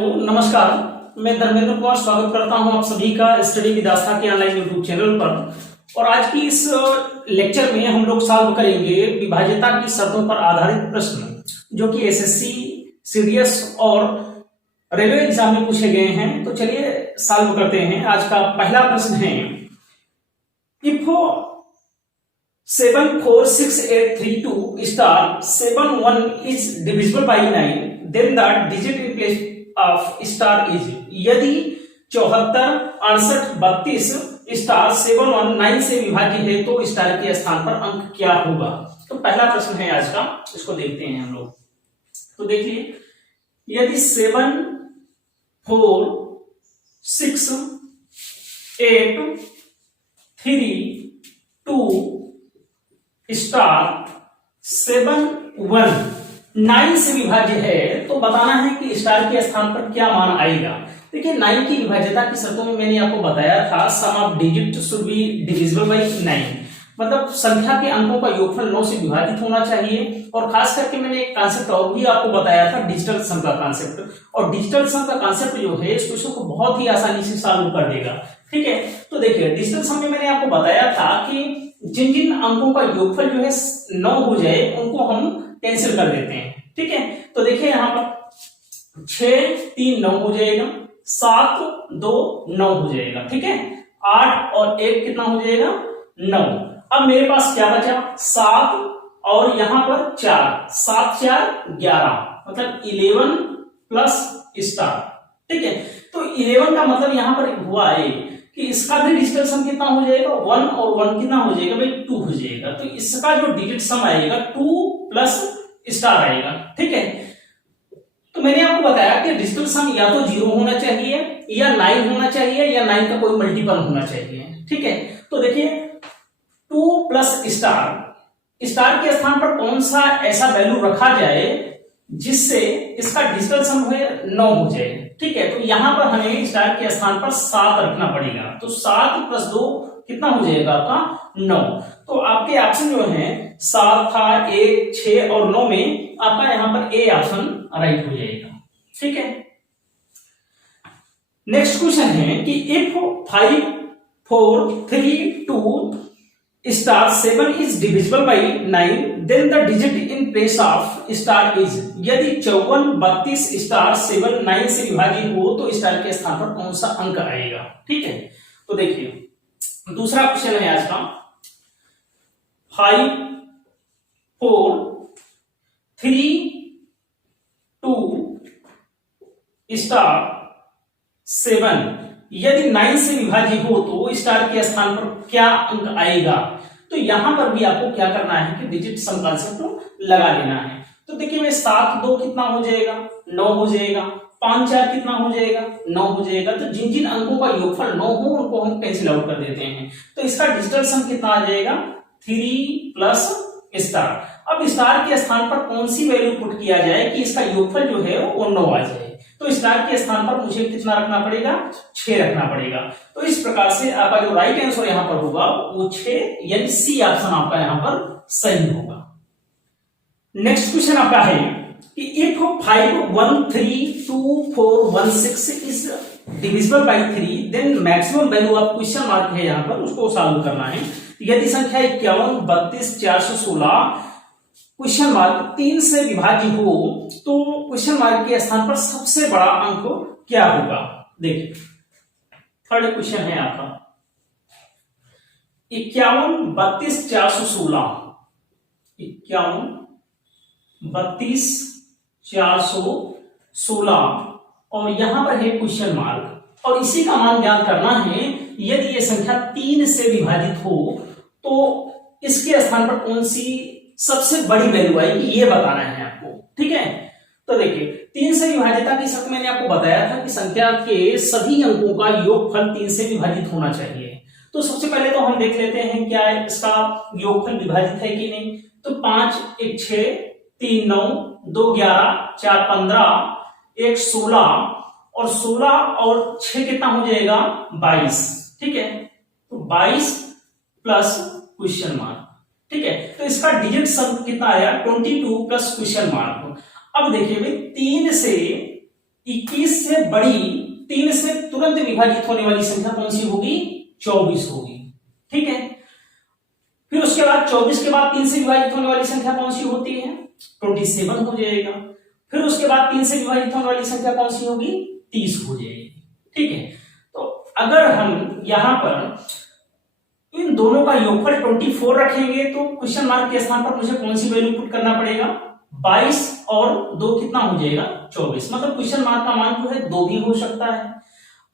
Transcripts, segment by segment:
नमस्कार, मैं धर्मेंद्र कुमार स्वागत करता हूं आप सभी का स्टडी विद आस्था के ऑनलाइन यूट्यूब चैनल पर। और आज की इस लेक्चर में हम लोग सॉल्व करेंगे विभाज्यता की शर्तों पर आधारित प्रश्न जो कि एसएससी, सीडीएस और रेलवे एग्जाम में पूछे गए हैं। तो चलिए सॉल्व करते हैं। आज का पहला प्रश्न है, if 74682 star 71 is divisible by 9, then the digit in place of star is। यदि 74, 68, 32 स्टार 71 9 से विभाजित है तो स्टार के स्थान पर अंक क्या होगा। तो पहला प्रश्न है आज का, इसको देखते हैं हम लोग। तो देखिए, यदि 7 4 6 8 3 2 स्टार 7 1 9 से विभाज्य है तो बताना है कि स्टार के स्थान पर क्या मान आएगा। देखिए, 9 की विभाज्यता की शर्तों में मैंने आपको बताया था sum of digit should be divisible by 9, मतलब संख्या के अंकों का योगफल 9 से विभाजित होना चाहिए। और खास करके मैंने एक कॉन्सेप्ट और भी आपको बताया था, डिजिटल सम का कॉन्सेप्ट। और डिजिटल सम का कॉन्सेप्ट जो है इस क्वेश्चन को बहुत ही आसानी से सॉल्व कर देगा। ठीक है, तो देखिए डिजिटल सम में मैंने आपको बताया था कि जिन जिन अंकों का योगफल जो है 9 हो जाए उनको हम कैंसिल कर देते हैं। ठीक है, तो देखिए यहाँ पर 6 3 9 हो जाएगा, 7 2 9 हो जाएगा। ठीक है, 8 और 1 कितना हो जाएगा 9। अब मेरे पास क्या बचा 7 और यहां पर 4, 7 4 11, मतलब 11 प्लस स्टार। ठीक है, तो 11 का मतलब यहां पर हुआ है कि इसका भी डिजिटल सम कितना हो जाएगा 1 और 1 कितना हो जाएगा भाई 2 हो जाएगा। तो इसका जो डिजिट सम आएगा 2 प्लस स्टार आएगा। ठीक है, तो मैंने आपको बताया कि डिजिटल सम या तो 0 होना चाहिए या 9 होना चाहिए या 9 का कोई मल्टीपल होना चाहिए। ठीक है, तो देखिए 2 प्लस स्टार, स्टार के स्थान पर कौन सा ऐसा वैल्यू रखा जाए जिससे इसका डिजिटल सम है 9 हो जाए। ठीक है, तो यहां पर हमें स्टार के स्थान पर 7 रखना पड़ेगा। तो 7 प्लस 2 कितना हो जाएगा आपका 9। तो आपके ऑप्शन जो है 7 था, 1 6 और 9 में आपका यहां पर ए ऑप्शन राइट हो जाएगा। ठीक है, नेक्स्ट क्वेश्चन है कि if 5 4 3 2 star 7 is divisible by 9, then the digit in place of star is। यदि 54 32 स्टार 7 9 से विभाजित हो तो स्टार के स्थान पर कौन सा अंक आएगा। ठीक है, तो देखिए दूसरा क्वेश्चन है आज का, 5 4 3 2 स्टार 7 यदि 9 से विभाजित हो तो स्टार के स्थान पर क्या अंक आएगा। तो यहां पर भी आपको क्या करना है कि डिजिट सम कॉन्सेप्ट लगा देना है। तो देखिए मैं 7 2 कितना हो जाएगा 9 हो जाएगा, 5 4 कितना हो जाएगा 9 हो जाएगा। तो जिन जिन अंकों का योगफल 9 हो उनको हम कैंसिल आउट कर देते हैं। तो इसका डिजिटल सम कितना आ जाएगा 3 प्लस स्टार। अब स्टार के स्थान पर कौन सी वैल्यू पुट किया जाए कि इसका योगफल जो है वो 9 आ जाए। तो स्टार के स्थान पर मुझे कितना रखना पड़ेगा 6 रखना पड़ेगा। तो इस प्रकार से आपका जो राइट आंसर यहां पर होगा वो 6 यानी सी ऑप्शन आपका यहां पर सही होगा। नेक्स्ट क्वेश्चन आपका है कि if 5 1 3 2 4 1 6 is divisible by 3, then maximum value of question mark है यहां पर, उसको सॉल्व करना है। यदि संख्या 51 32 416 क्वेश्चन मार्क 3 से विभाजित हो तो क्वेश्चन मार्क के स्थान पर सबसे बड़ा अंक क्या होगा। देखिए थर्ड क्वेश्चन है आपका 51 32 416, 51 32 416 और यहां पर है क्वेश्चन मार्क और इसी का मान ज्ञात करना है। यदि ये संख्या 3 से विभाजित हो तो इसके स्थान पर कौन सी सबसे बड़ी वैल्यू आएगी ये बताना है आपको। ठीक है, तो देखिए 3 से विभाज्यता की शर्त मैंने आपको बताया था कि संख्या के सभी अंकों का योगफल 3 से विभाजित होना चाहिए। तो सबसे पहले तो हम देख लेते हैं क्या इसका योगफल विभाजित है कि नहीं। तो 5 1 6 3 9 2 11 4 15 1 16 और 16 और 6 कितना हो जाएगा 22। ठीक है, तो 22 प्लस क्वेश्चन मार्क। ठीक है, तो इसका डिजिट सम कितना आया 22 प्लस क्वेश्चन मार्क। अब देखिए भाई 3 से 21 से बड़ी 3 से तुरंत विभाजित होने वाली संख्या कौन सी होगी? 24 होगी। ठीक है, फिर उसके बाद 24 के बाद 3 से विभाजित होने वाली संख्या कौन सी होती है? 27 हो जाएगा। फिर उसके बाद 3 से विभाजित होने वाली संख्या कौन सी होगी? 30 हो जाएगी। ठीक है, तो अगर हम यहां पर इन दोनों का योगफल 24 रखेंगे तो क्वेश्चन मार्क के स्थान पर मुझे कौन सी वैल्यू पुट करना पड़ेगा? 22 और 2 कितना हो जाएगा? 24। मतलब क्वेश्चन मार्क का मान जो है 2 भी हो सकता है।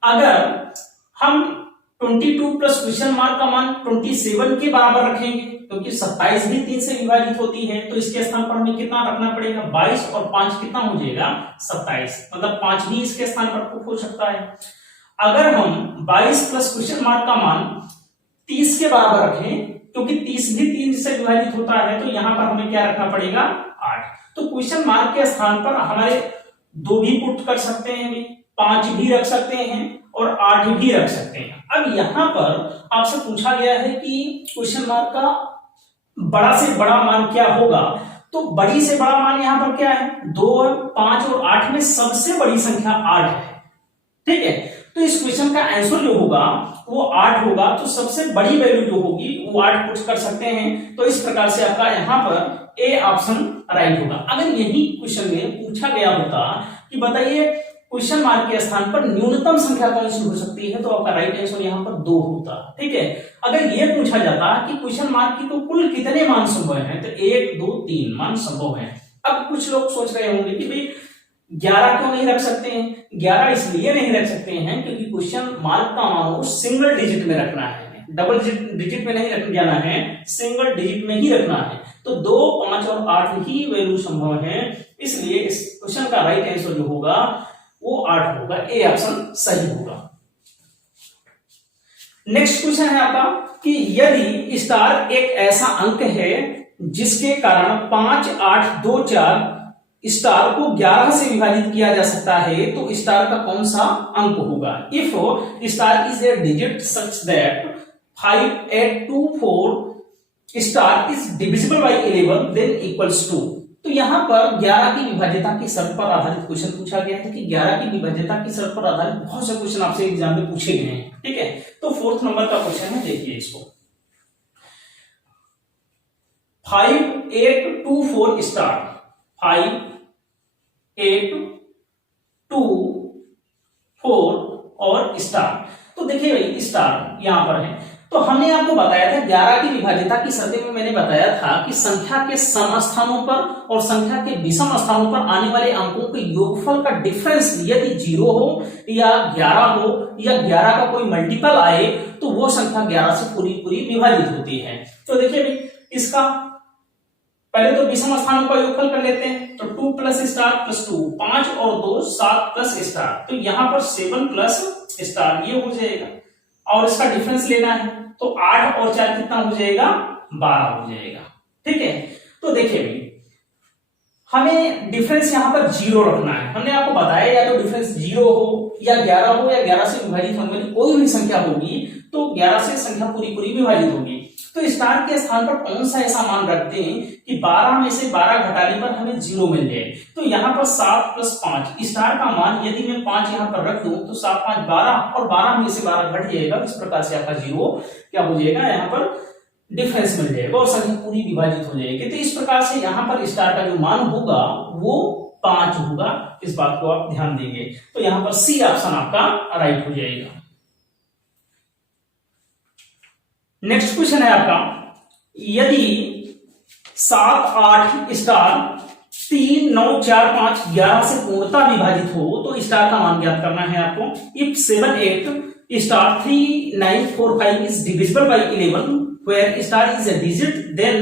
अगर हम 22 प्लस क्वेश्चन मार्क का मान 27 के बराबर रखेंगे, क्योंकि 27 भी 3 से विभाजित होती है, तो इसके स्थान पर हमें कितना रखना पड़ेगा? 22 और 5 कितना हो जाएगा? 27। मतलब 5 भी इसके स्थान पर पुट हो सकता है। अगर हम 22 प्लस क्वेश्चन मार्क का मान 30 के बराबर रखें, क्योंकि 30 भी 3 से विभाजित होता है, तो यहां पर हमें क्या रखना पड़ेगा? 8। तो क्वेश्चन मार्क के स्थान पर हमारे 2 भी पुट कर सकते हैं, 5 भी रख सकते हैं और 8 भी रख सकते हैं। अब यहां पर आपसे पूछा गया है कि क्वेश्चन मार्क का बड़ा से बड़ा मान क्या होगा, तो बड़ी से बड़ा मान यहां पर क्या है? 2, 5 और 8 में सबसे बड़ी संख्या 8 है। ठीक है, तो इस क्वेश्चन का आंसर जो होगा वो 8 होगा। तो सबसे बड़ी वैल्यू जो होगी वो 8 पुट कर सकते हैं। तो इस प्रकार से आपका यहां पर ए ऑप्शन राइट होगा। अगर यही क्वेश्चन में पूछा गया होता कि बताइए क्वेश्चन मार्क के स्थान पर न्यूनतम संख्या कौन सी हो सकती है, तो आपका राइट आंसर यहां पर 2 होता। ठीक है, अगर यह पूछा जाता कि क्वेश्चन मार्क की तो कुल कितने मान संभव हैं, तो 1, 2, 3 मान संभव हैं। अब कुछ लोग सोच रहे होंगे कि भाई 11 क्यों नहीं रख सकते हैं? 11 इसलिए नहीं रख सकते हैं क्योंकि क्वेश्चन मार्क का मान सिंगल डिजिट में रखना है, डबल डिजिट में नहीं रख जाना है, सिंगल डिजिट में ही रखना है। तो 2, 5 और 8 ही वैल्यू संभव है, इसलिए इस क्वेश्चन का राइट आंसर जो होगा वो 8 होगा। ए ऑप्शन सही होगा। नेक्स्ट क्वेश्चन है आपका कि यदि स्टार एक ऐसा अंक है जिसके कारण 5, 8, 2, 4 स्टार को 11 से विभाजित किया जा सकता है, तो स्टार का कौन सा अंक होगा? If star is a digit such that 5, 8, 2, 4 star is divisible by 11 then equals to. तो यहां पर 11 की विभाज्यता की शर्त पर आधारित क्वेश्चन पूछा गया है कि 11 की विभाज्यता की शर्त पर आधारित बहुत से क्वेश्चन आपसे एग्जाम में पूछे गए हैं। ठीक है, तो 4th नंबर का क्वेश्चन है, देखिए इसको। 5, 8, 2, 4 स्टार, 5, 8, 2, 4 और स्टार। तो देखिए भाई स्टार यहां पर है, तो हमने आपको बताया था 11 की विभाज्यता की शर्तें में मैंने बताया था कि संख्या के सम स्थानों पर और संख्या के विषम स्थानों पर आने वाले अंकों के योगफल का डिफरेंस यदि 0 हो या 11 हो या 11 का कोई मल्टीपल आए तो वो संख्या 11 से पूरी विभाजित होती है। तो देखिए भाई इसका पहले तो विषम स्थानों का योगफल कर लेते हैं, तो 2 प्लस स्टार प्लस 2, 5 और 2 7 प्लस स्टार, तो यहां पर 7 प्लस स्टार ये हो जाएगा, और इसका डिफरेंस लेना है तो 8 और 4 कितना हो जाएगा? 12 हो जाएगा। ठीक है, तो देखिए भाई हमें डिफरेंस यहां पर 0 रखना है। हमने आपको बताया या तो डिफरेंस 0 हो या 11 हो या 11 से विभाजित होने वाली कोई भी संख्या होगी तो 11 से संख्या पूरी विभाजित होगी। तो स्टार के स्थान पर कौन सा ऐसा मान रखते हैं कि 12 में से 12 घटाने पर हमें 0 मिल जाए। तो यहाँ पर 7 प्लस 5 स्टार का मान यदि मैं 5 यहाँ पर रख दूं तो 7, 5, 12 और 12 में से 12 घट जाएगा। इस प्रकार से आपका 0 क्या हो जाएगा? यहाँ पर डिफरेंस मिल जाएगा और संख्या पूरी विभाजित हो जाएगी। तो इस प्रकार से यहाँ पर स्टार का जो मान होगा वो 5 होगा। इस बात को आप ध्यान देंगे। तो यहाँ पर सी ऑप्शन आपका राइट हो जाएगा। नेक्स्ट क्वेश्चन है आपका, यदि 7, 8 स्टार 3, 9, 4, 5, 11 से पूर्णतः विभाजित हो तो स्टार का मान ज्ञात करना है आपको। If 7, 8 star 3, 9, 4, 5 is divisible by 11 where star is a digit then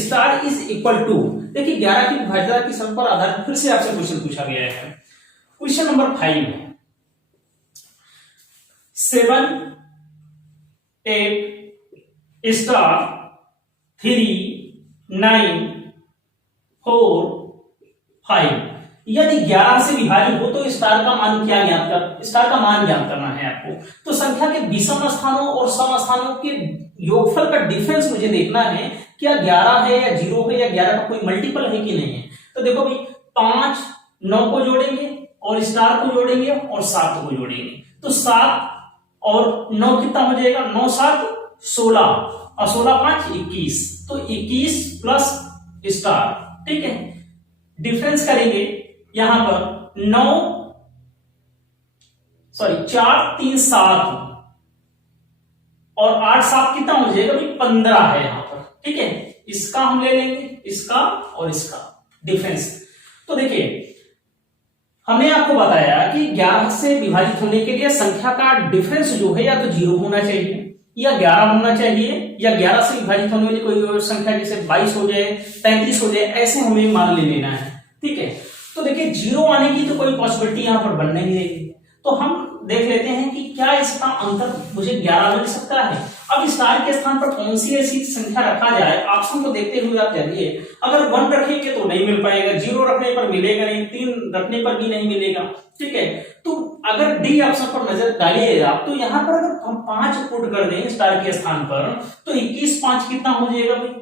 star is equal to. देखिए 11 की विभाज्यता की शर्त पर आधारित फिर से आपसे क्वेश्चन पूछा गया है। क्वेश्चन नंबर 5 है 7, 8 स्टार 3, 9, 4, 5 यदि 11 से विभाजित हो तो स्टार का मान क्या स्टार का मान ज्ञात करना है आपको। तो संख्या के विषम स्थानों और सम स्थानों के योगफल का डिफरेंस मुझे देखना है, क्या 11 है या 0 है या 11 का कोई मल्टीपल है कि नहीं है। तो देखो भाई 5 9 को जोड़ेंगे और स्टार को जोड़ेंगे और 7 को जोड़ेंगे, तो 7 और 9 कितना हो जाएगा, 9 7 16 और 16 5 21, तो 21 प्लस स्टार, ठीक है। डिफरेंस करेंगे यहां पर 4 3 7 और 8 7 कितना हो जाएगा भाई, 15 है यहां पर, ठीक है। इसका हम ले लेंगे, इसका और इसका डिफरेंस। तो देखिए हमने आपको बताया कि 11 से विभाजित होने के लिए संख्या का डिफरेंस जो है या तो 0 होना चाहिए या 11 होना चाहिए, या 11 से विभाजित होने वाली कोई और संख्या जैसे 22 हो जाए, 33 हो जाए, ऐसे हमें मान ले लेना है, ठीक है। तो देखिए 0 आने की तो कोई पॉसिबिलिटी यहां पर बनने नहीं देगी, तो हम देख लेते हैं कि क्या इसका अंतर मुझे 11 मिल सकता है। अब स्टार के स्थान पर कौन सी ऐसी संख्या रखा जाए, ऑप्शन को देखते हुए आप जानिए। अगर 1 रखेंगे तो नहीं मिल पाएगा, 0 रखने पर मिलेगा नहीं, 3 रखने पर भी नहीं मिलेगा, ठीक है। तो अगर डी ऑप्शन पर नजर डालिएगा तो यहां पर अगर हम 5 पुट कर दें स्टार के स्थान पर, तो 21 5 कितना हो जाएगा भाई,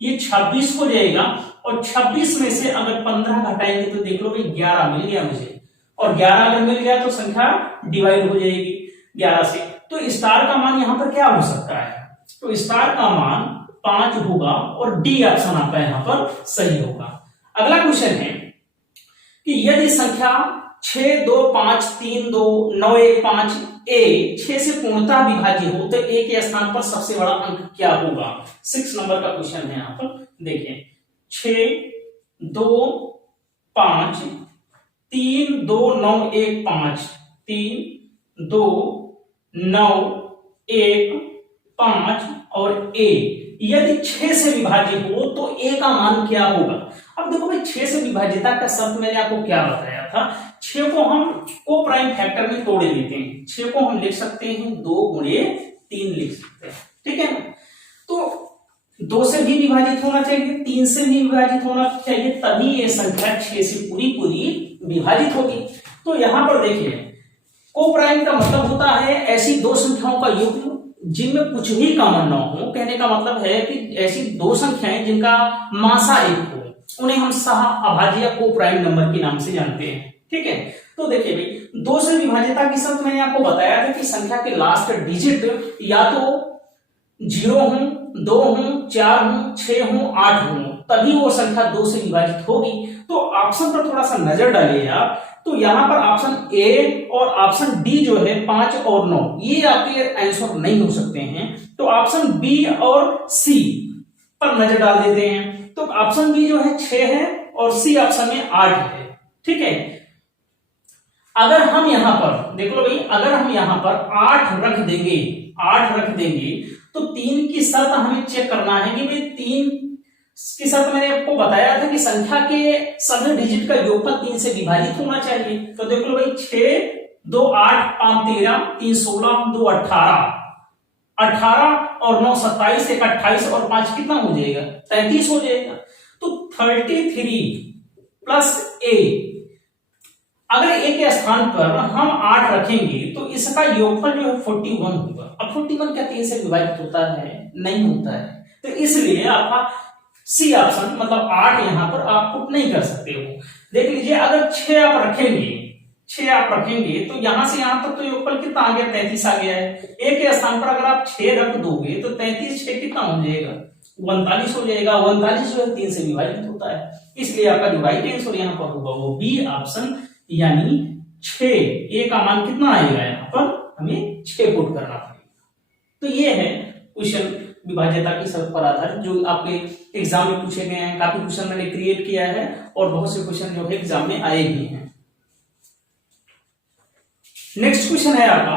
ये 26 हो जाएगा। और 26 में से अगर 15 घटाएंगे तो देख लो भाई 11 मिल गया मुझे, और 11 अगर मिल गया तो संख्या डिवाइड हो जाएगी 11 से। तो स्टार का मान यहां पर क्या हो सकता है, तो स्टार का मान 5 होगा और डी ऑप्शन आपका यहां पर सही होगा। अगला क्वेश्चन है कि यदि संख्या 6 2 5 3 2 9 1 5 ए 6 से पूर्णतः विभाज्य हो तो ए के स्थान पर सबसे बड़ा अंक क्या होगा। 6 नंबर का क्वेश्चन है यहां पर, देखिए 6 2 5 3 2 9 1 5 3 2 9 1 5 और ए यदि 6 से विभाज्य हो तो ए का मान क्या होगा। अब देखो भाई 6 से विभाज्यता का शब्द मैंने आपको क्या बताया था, 6 को हम को प्राइम फैक्टर में तोड़ देते हैं, 6 को हम लिख सकते हैं 2 गुणे 3 लिख सकते हैं, ठीक है ना। तो 2 से भी विभाजित होना चाहिए, 3 से भी विभाजित होना चाहिए, तभी ये संख्या 6 से पूरी पूरी विभाजित होगी। तो यहां पर देखिए को प्राइम का मतलब होता है ऐसी दो संख्याओं का युग्म जिनमें कुछ भी कॉमन ना हो। कहने का मतलब है कि ऐसी दो संख्याएं जिनका मासा एक हो, उन्हें हम सह अभाज्य या को प्राइम नंबर के नाम से जानते हैं, ठीक है। तो देखिए भाई 2 से विभाज्यता की शर्त मैंने आपको बताया था कि संख्या के लास्ट डिजिट या तो 0 हो, 2 हो, 4 हो, 6 हो, 8 हो, तभी वो संख्या 2 से विभाजित होगी। तो ऑप्शन पर थोड़ा सा नजर डालिए आप, तो यहां पर ऑप्शन ए और ऑप्शन डी जो है 5 और 9 ये आपके आंसर नहीं हो सकते हैं। तो ऑप्शन बी और सी पर नजर डाल देते हैं। तो ऑप्शन बी जो है 6 है और सी ऑप्शन में 8 है, ठीक है। अगर हम यहां पर देख लो भाई, अगर हम यहां पर 8 रख देंगे तो 3 की शर्त हमें चेक करना है कि भाई 3 की शर्त मैंने आपको बताया था कि संख्या के सभी डिजिट का योगफल 3 से विभाजित होना चाहिए। तो देख लो भाई 6 2 8 5 13 3 16 2 18 18 और 9 27 1 28 और 5 कितना हो जाएगा 33 हो जाएगा। तो 33 प्लस ए, अगर ए के स्थान पर हम 8 रखेंगे तो इसका योगफल जो है 41 होगा। अब 41 क्या 3 से विभाजित होता है, नहीं होता है। तो इसलिए आपका सी ऑप्शन मतलब 8 यहां पर आप पुट नहीं कर सकते हो। देख लीजिए अगर 6 आप रखेंगे तो यहां से यहां तक तो योगफल कितना आ गया 33 आ गया है। ए के स्थान पर अगर आप 6 रख दोगे तो 33 6 कितना हो जाएगा 39 हो जाएगा। 39 जो है 3 से विभाजित होता है, इसलिए आपका जो राइट आंसर यहां पर होगा वो बी ऑप्शन यानी 6। ए का मान कितना आएगा यहाँ पर हमें 6 पुट करना पड़ेगा। तो ये है क्वेश्चन विभाज्यता की शर्त पर आधारित जो आपके एग्जाम में पूछे गए हैं। काफी क्वेश्चन मैंने क्रिएट किया है और बहुत से क्वेश्चन जो है एग्जाम में आए भी हैं। नेक्स्ट क्वेश्चन है आपका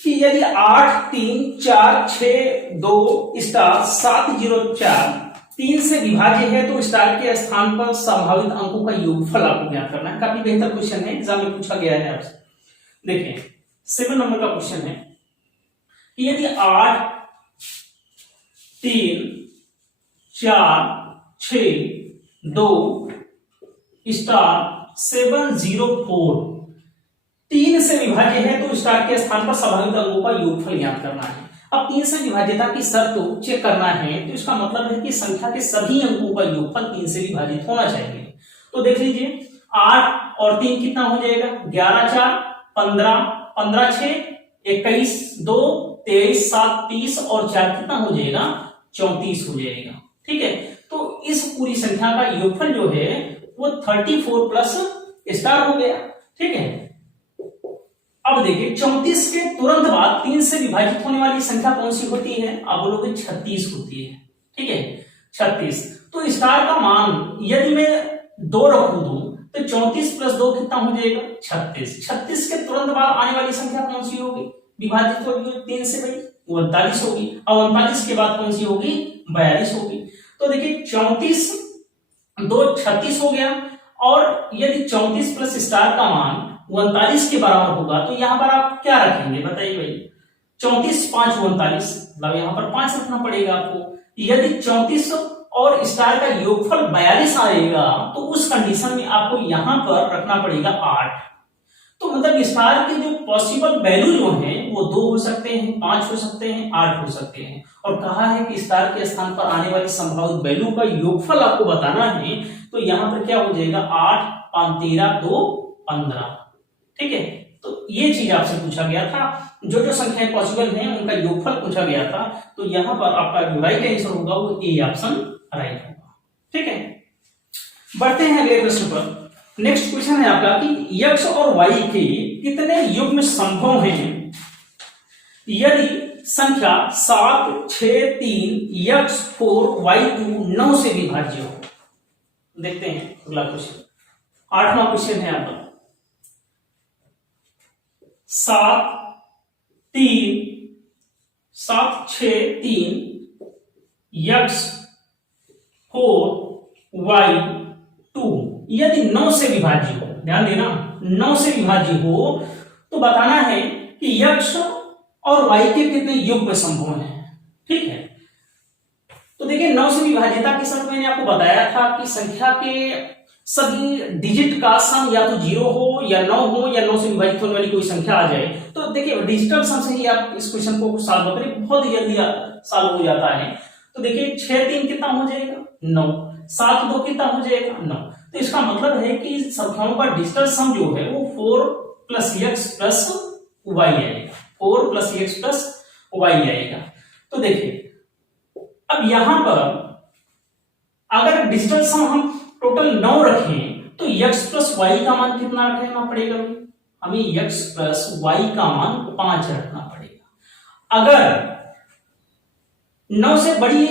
कि यदि 8 3 4 6 2 स्टार 7 0 4 3 से विभाज्य है तो स्टार के स्थान पर संभावित अंकों का योगफल आपको ज्ञात करना है। काफी बेहतर क्वेश्चन है, एग्जाम में पूछा गया है आपसे। देखिए 7 नंबर का क्वेश्चन है कि यदि 8 3 4 6 2 स्टार 7 0 4 3 से विभाज्य है तो स्टार के स्थान पर संभावित अंकों का योगफल ज्ञात करना है। अब 3 से विभाज्यता की शर्त को चेक करना है तो इसका मतलब है कि संख्या के सभी अंकों का योगफल 3 से विभाजित होना चाहिए। तो देख लीजिए 8 और 3 कितना हो जाएगा 11 4 15, 15 6 21 2 23 7 30 और 4 कितना हो जाएगा 34 हो जाएगा। ठीक है, तो इस पूरी संख्या का योगफल जो है वो 34 प्लस स्टार हो गया। ठीक है, अब देखिए 34 के तुरंत बाद 3 से विभाजित होने वाली संख्या कौन सी होती है? आप बोलोगे 36 होती है। ठीक है, 36। तो स्टार का मान यदि मैं 2 रखूं दूं तो 34 प्लस 2 कितना हो जाएगा 36। 36 के तुरंत बाद आने वाली संख्या कौन सी होगी? विभाजित होगी 3 से भाई, वो 39 होगी। और 39 के बाद कौन सी होगी? 42 होगी। तो देखिए 34 2 36 हो गया, और यदि 34 प्लस स्टार का मान 39 के बराबर होगा तो यहां पर आप क्या रखेंगे बताइए भाई? 34 5 39, मतलब यहां पर 5 रखना पड़ेगा आपको। यदि 34 और स्टार का योगफल 42 आएगा तो उस कंडीशन में आपको यहां पर रखना पड़ेगा 8। तो मतलब स्टार के जो पॉसिबल वैल्यू जो है वो 2 हो सकते हैं, 5 हो सकते हैं, 8 हो सकते हैं। और कहा है कि स्टार के स्थान पर आने वाली संभावित वैल्यू का योगफल आपको बताना है। तो यहां पर क्या हो जाएगा 8 5 13 2 15। ठीक है, तो ये चीज आपसे पूछा गया था, जो जो संख्याएं पॉसिबल हैं उनका योगफल पूछा गया था। तो यहां पर आपका जो राइट आंसर होगा वो ए ऑप्शन राइट होगा। ठीक है, बढ़ते हैं अगले प्रश्न पर। नेक्स्ट क्वेश्चन है आपका कि x और y के कितने युग्म संभव हैं यदि संख्या 7 6 3 x 4 y 2 9 से विभाज्य हो। देखते हैं अगला क्वेश्चन, 8वां क्वेश्चन है आपका 7 6 3 x 4 y 2 यदि 9 से विभाज्य हो। ध्यान देना, 9 से विभाज्य हो तो बताना है कि x और y के कितने युग्म संभव हैं। ठीक है, तो देखिए 9 से विभाज्यता के साथ मैंने आपको बताया था कि संख्या के सभी डिजिट का सम या तो 0 हो या 9 हो या 9 से विभाजित होने वाली कोई संख्या आ जाए। तो देखिए डिजिटल सम से ही आप इस क्वेश्चन को सॉल्व करें, बहुत जल्दी सॉल्व हो जाता है। तो देखिए 6 3 कितना हो जाएगा 9, 7 2 कितना हो जाएगा 9। तो इसका मतलब है कि संख्याओं का डिजिटल सम जो है वो 4 प्लस x प्लस y आएगा, 4 प्लस x प्लस y आएगा। तो देखिए अब यहां पर अगर डिजिटल सम हम टोटल 9 रखें तो x प्लस y का मान कितना रखना पड़ेगा? हमें x प्लस y का मान 5 रखना पड़ेगा। अगर 9 से बड़ी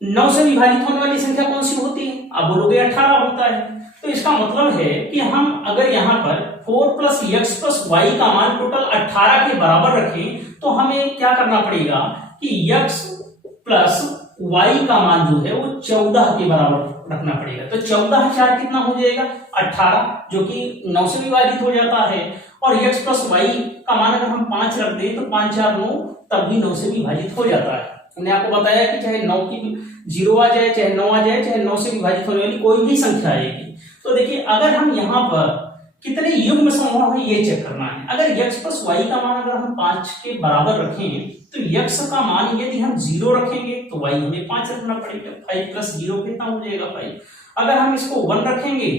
9 से विभाजित होने वाली संख्या कौन सी होती है? आप बोलोगे 18 होता है। तो इसका मतलब है कि हम अगर यहां पर 4 प्लस x प्लस y का मान टोटल 18 के बराबर रखें तो हमें क्या करना पड़ेगा कि x प्लस y का मान जो है वो 14 के बराबर रखना पड़ेगा। तो 14 4 कितना हो जाएगा 18, जो कि 9 से विभाजित हो जाता है। और x प्लस y का मान अगर हम 5 रख दें तो 5 4 9, तब भी 9 से विभाजित हो जाता है। मैंने आपको बताया कि चाहे 9 की 0 आ जाए, चाहे 9 आ जाए, चाहे 9 से विभाजित होने वाली कोई भी संख्या आएगी। तो देखिए अगर हम यहाँ पर कितने युग्म संभव है ये चेक करना है। अगर x प्लस y का मान अगर हम 5 के बराबर रखें तो x का मान यदि हम 0 रखेंगे तो y हमें 5 रखना पड़ेगा। 5 प्लस 0 कितना हो जाएगा 5। अगर हम इसको 1 रखेंगे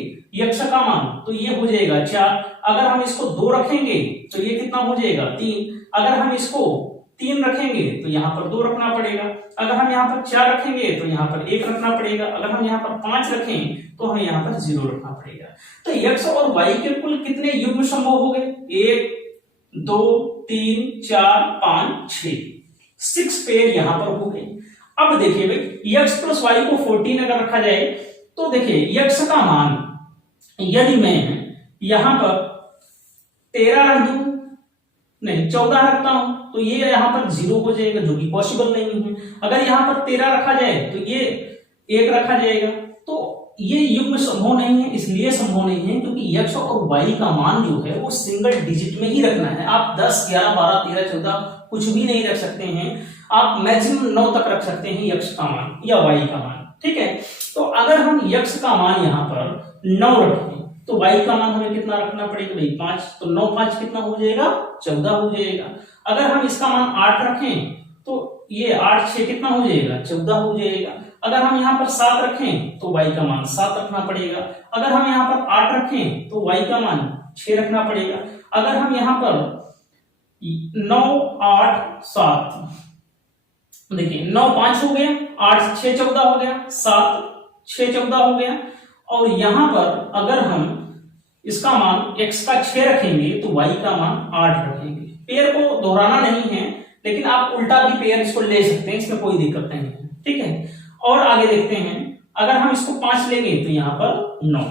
x का मान तो ये हो जाएगा 4। अगर हम इसको 2 रखेंगे तो ये कितना हो जाएगा 3। अगर हम इसको 3 रखेंगे तो यहाँ पर 2 रखना पड़ेगा। अगर हम यहाँ पर 4 रखेंगे तो यहाँ पर 1 रखना पड़ेगा। अगर हम यहाँ पर 5 रखें तो हमें यहाँ पर 0 रखना पड़ेगा। तो x और y के कुल कितने युग्म संभव हो गए? 1 2 3 4 5 6 पेयर यहाँ पर हो गए। अब देखिए भाई x प्लस y को 14 अगर रखा जाए तो देखिए x का मान यदि मैं यहाँ पर 13 रख दूं, नहीं 14 रखता हूं तो ये यहाँ पर 0 हो जाएगा, जो कि पॉसिबल नहीं है। अगर यहाँ पर 13 रखा जाए तो ये 1 रखा जाएगा। तो ये युग्म संभव नहीं है, इसलिए संभव नहीं है क्योंकि x और y का मान जो है वो सिंगल डिजिट में ही रखना है। आप 10 11 12 13 14 कुछ भी नहीं रख सकते हैं। आप मैक्सिमम 9 तक रख सकते हैं x का मान या y का मान। ठीक है, तो अगर हम x का मान यहाँ पर 9 रखें तो y का मान हमें कितना रखना पड़ेगा भाई 5। तो 9 5 कितना हो जाएगा 14 हो जाएगा। अगर हम इसका मान 8 रखें तो ये 8 6 कितना हो जाएगा 14 हो जाएगा। अगर हम यहाँ पर 7 रखें तो y का मान 7 रखना पड़ेगा। अगर हम यहाँ पर 8 रखें तो y का मान 6 रखना पड़ेगा। अगर हम यहाँ पर 9 8 7, देखिए 9 5 हो गया, 8 6 14 हो गया, 7 6 14 हो गया। और यहां पर अगर हम इसका मान x का 6 रखेंगे तो y का मान 8 रखेंगे। पेयर को दोहराना नहीं है, लेकिन आप उल्टा भी पेयर इसको ले सकते हैं, इसमें कोई दिक्कत नहीं है, ठीक है। और आगे देखते हैं, अगर हम इसको 5 लेंगे तो यहाँ पर 9।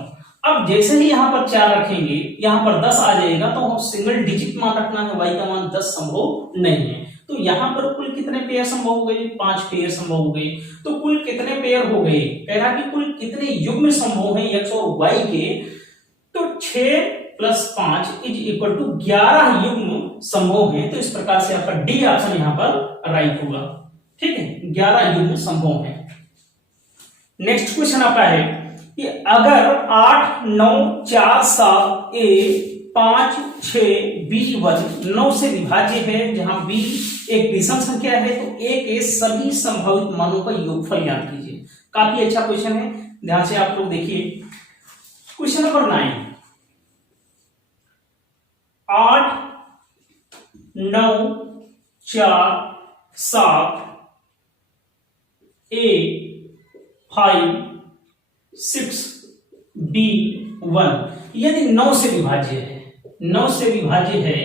अब जैसे ही यहाँ पर 4 रखेंगे, यहाँ पर 10 आ जाएगा, तो सिंगल डिजिट मान रखना है, y का मान 10 संभव नहीं है। तो यहाँ पर कुल कितने पेयर संभव हो गए? 5 पेयर संभव हो गए। तो कुल कितने पेयर हो गए? कह रहा कि कुल कितने युग्म संभव हैं x और y के? तो 6 + 5 = 11 युग्म संभव है। तो इस प्रकार से आपका डी ऑप्शन यहाँ पर राइट होगा, ठीक है, 11 युग्म संभव है। नेक्स्ट क्वेश्चन आपका है कि अगर 8 9 4 7 a 5 6 b 1 9 से विभाज्य है, जहां b एक विषम संख्या है, तो a के सभी संभावित मानों का योगफल ज्ञात कीजिए। काफी अच्छा क्वेश्चन है, ध्यान से आप लोग देखिए। क्वेश्चन नंबर 9, 8 9 4 7 a 5 6 b 1 यदि 9 से विभाज्य है, 9 से विभाज्य है,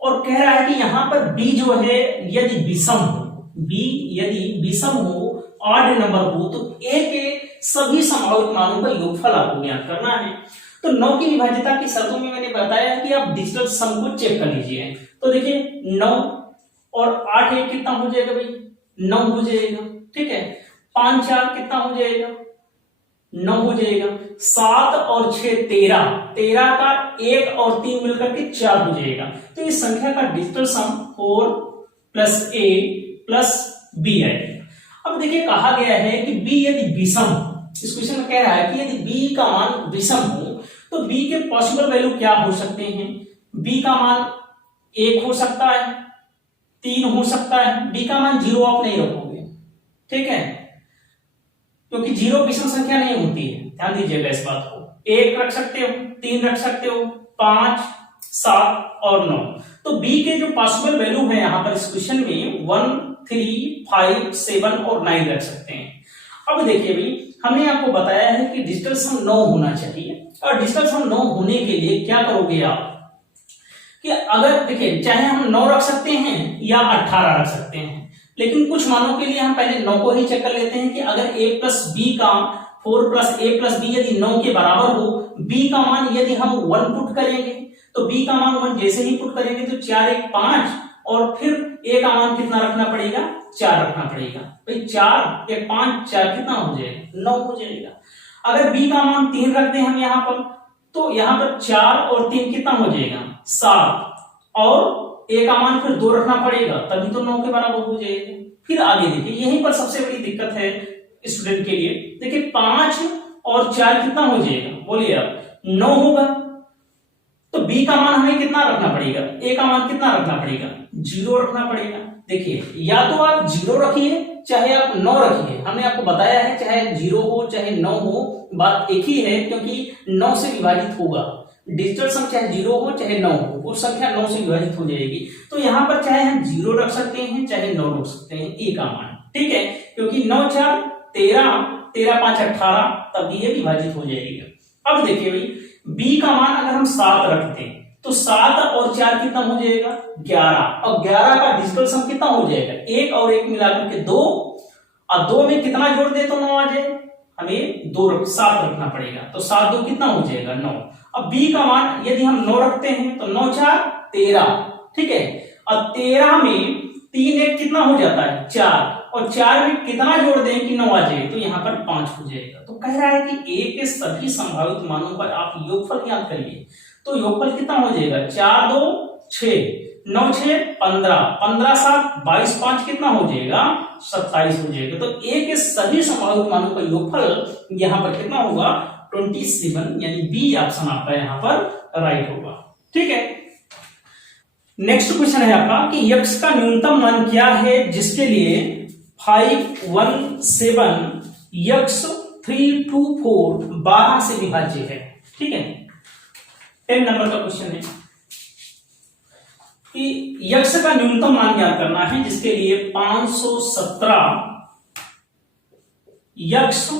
और कह रहा है कि यहां पर b जो है यदि विषम हो, b यदि विषम हो, ऑड नंबर हो, तो a के सभी संभावित मानों का योगफल आपको ज्ञात करना है। तो 9 की विभाज्यता की शर्तों में मैंने बताया कि आप डिजिटल सम को चेक कर लीजिए। तो देखिए 9 और 8 1 कितना हो जाएगा भाई? 9 हो जाएगा, ठीक है। 5 4 कितना हो जाएगा? 9 हो जाएगा। 7 और 6 13, 13 का 1 और 3 मिलकर के 4 हो जाएगा। तो इस संख्या का डिजिटल सम 4 + a + b है। अब देखिए कहा गया है कि b यदि विषम, इस क्वेश्चन में कह रहा है कि यदि b का मान विषम हो तो b के पॉसिबल वैल्यू क्या हो सकते हैं? b का मान 1 हो सकता है, 3 हो सकता है, b का मान 0 आप नहीं रखोगे, ठीक है, क्योंकि 0 विषम संख्या नहीं होती है, ध्यान दीजिएगा इस बात को। 1 रख सकते हो, 3 रख सकते हो, 5 7 और 9। तो b के जो पॉसिबल वैल्यू है यहाँ पर इस क्वेश्चन में 1 3 5 7 और 9 रख सकते हैं। अब देखिए भाई, हमने आपको बताया है कि डिजिटल सम 9 होना चाहिए, और डिजिटल सम 9 होने के लिए क्या करोगे आप कि अगर देखिए चाहे हम 9 रख सकते हैं या 18 रख सकते हैं, लेकिन कुछ मानों के लिए हम पहले 9 को ही चेक कर लेते हैं कि अगर a + b का 4 + a + b यदि 9 के बराबर हो, b का मान यदि हम 1 पुट करेंगे तो b का मान 1 जैसे ही पुट करेंगे तो 4 1 5, और फिर a का मान कितना रखना पड़ेगा? 4 रखना पड़ेगा। भाई 4 1 5 4 कितना हो जाएगा? 9 हो जाएगा। अगर b का मान 3 रखते हैं हम यहाँ पर, तो यहाँ पर 4 और 3 कितना हो जाएगा? 7, और a का मान फिर 2 रखना पड़ेगा, तभी तो 9 के बराबर हो जाएगा। फिर आगे देखिए, यहीं पर सबसे बड़ी दिक्कत है स्टूडेंट के लिए। देखिए 5 और 4 कितना हो जाएगा? बोलिए आप, 9 होगा। तो b का मान हमें कितना रखना पड़ेगा? a का मान कितना रखना पड़ेगा? 0 रखना पड़ेगा। देखिए या तो आप 0 रखिए चाहे आप 9 रखिए, हमने आपको बताया है चाहे 0 हो चाहे 9 हो, बात एक ही है, क्योंकि 9 से विभाजित होगा। डिजिटल सम चाहे 0 हो चाहे 9 हो, वो संख्या 9 से विभाजित हो जाएगी। तो यहाँ पर चाहे हम 0 रख सकते हैं चाहे 9 रख सकते हैं a का मान, ठीक है, क्योंकि 9 4 13 13 5 18, तब ये विभाजित हो जाएगा। अब देखिए भाई, b का मान अगर हम 7 रखते हैं तो 7 और 4 कितना हो जाएगा? 11, और 11 का डिजिटल सम कितना हो जाएगा? 1 और 1 मिलाकर के 2, और 2 में कितना जोड़ दे तो 9 आ जाए? हमें 7 रखना पड़ेगा, तो 7 2 कितना हो जाएगा? 9। अब b का मान यदि हम 9 रखते हैं तो 9 4 13, ठीक है, और 13 में 3 1 कितना हो जाता है? 4, और 4 में कितना जोड़ दें कि 9 आ जाए? तो यहाँ पर 5 हो जाएगा। तो कह रहा है कि a के सभी संभावित मानों पर आप योगफल ज्ञात करिए। तो योगफल कितना हो जाएगा? 4 2 6 9 6 15 15 7 22 5 कितना हो जाएगा? 27 हो जाएगा। तो a के सभी संभावित मानों का योगफल यहाँ पर कितना होगा? 27, यानी बी ऑप्शन आपका यहाँ पर राइट होगा, ठीक है। नेक्स्ट क्वेश्चन है आपका कि x का न्यूनतम मान क्या है जिसके लिए 5 1 7 यक्स 324 12 से विभाज्य है। ठीक है, 10 नंबर का क्वेश्चन है कि यक्स का न्यूनतम मान ज्ञात करना है, जिसके लिए 517 यक्स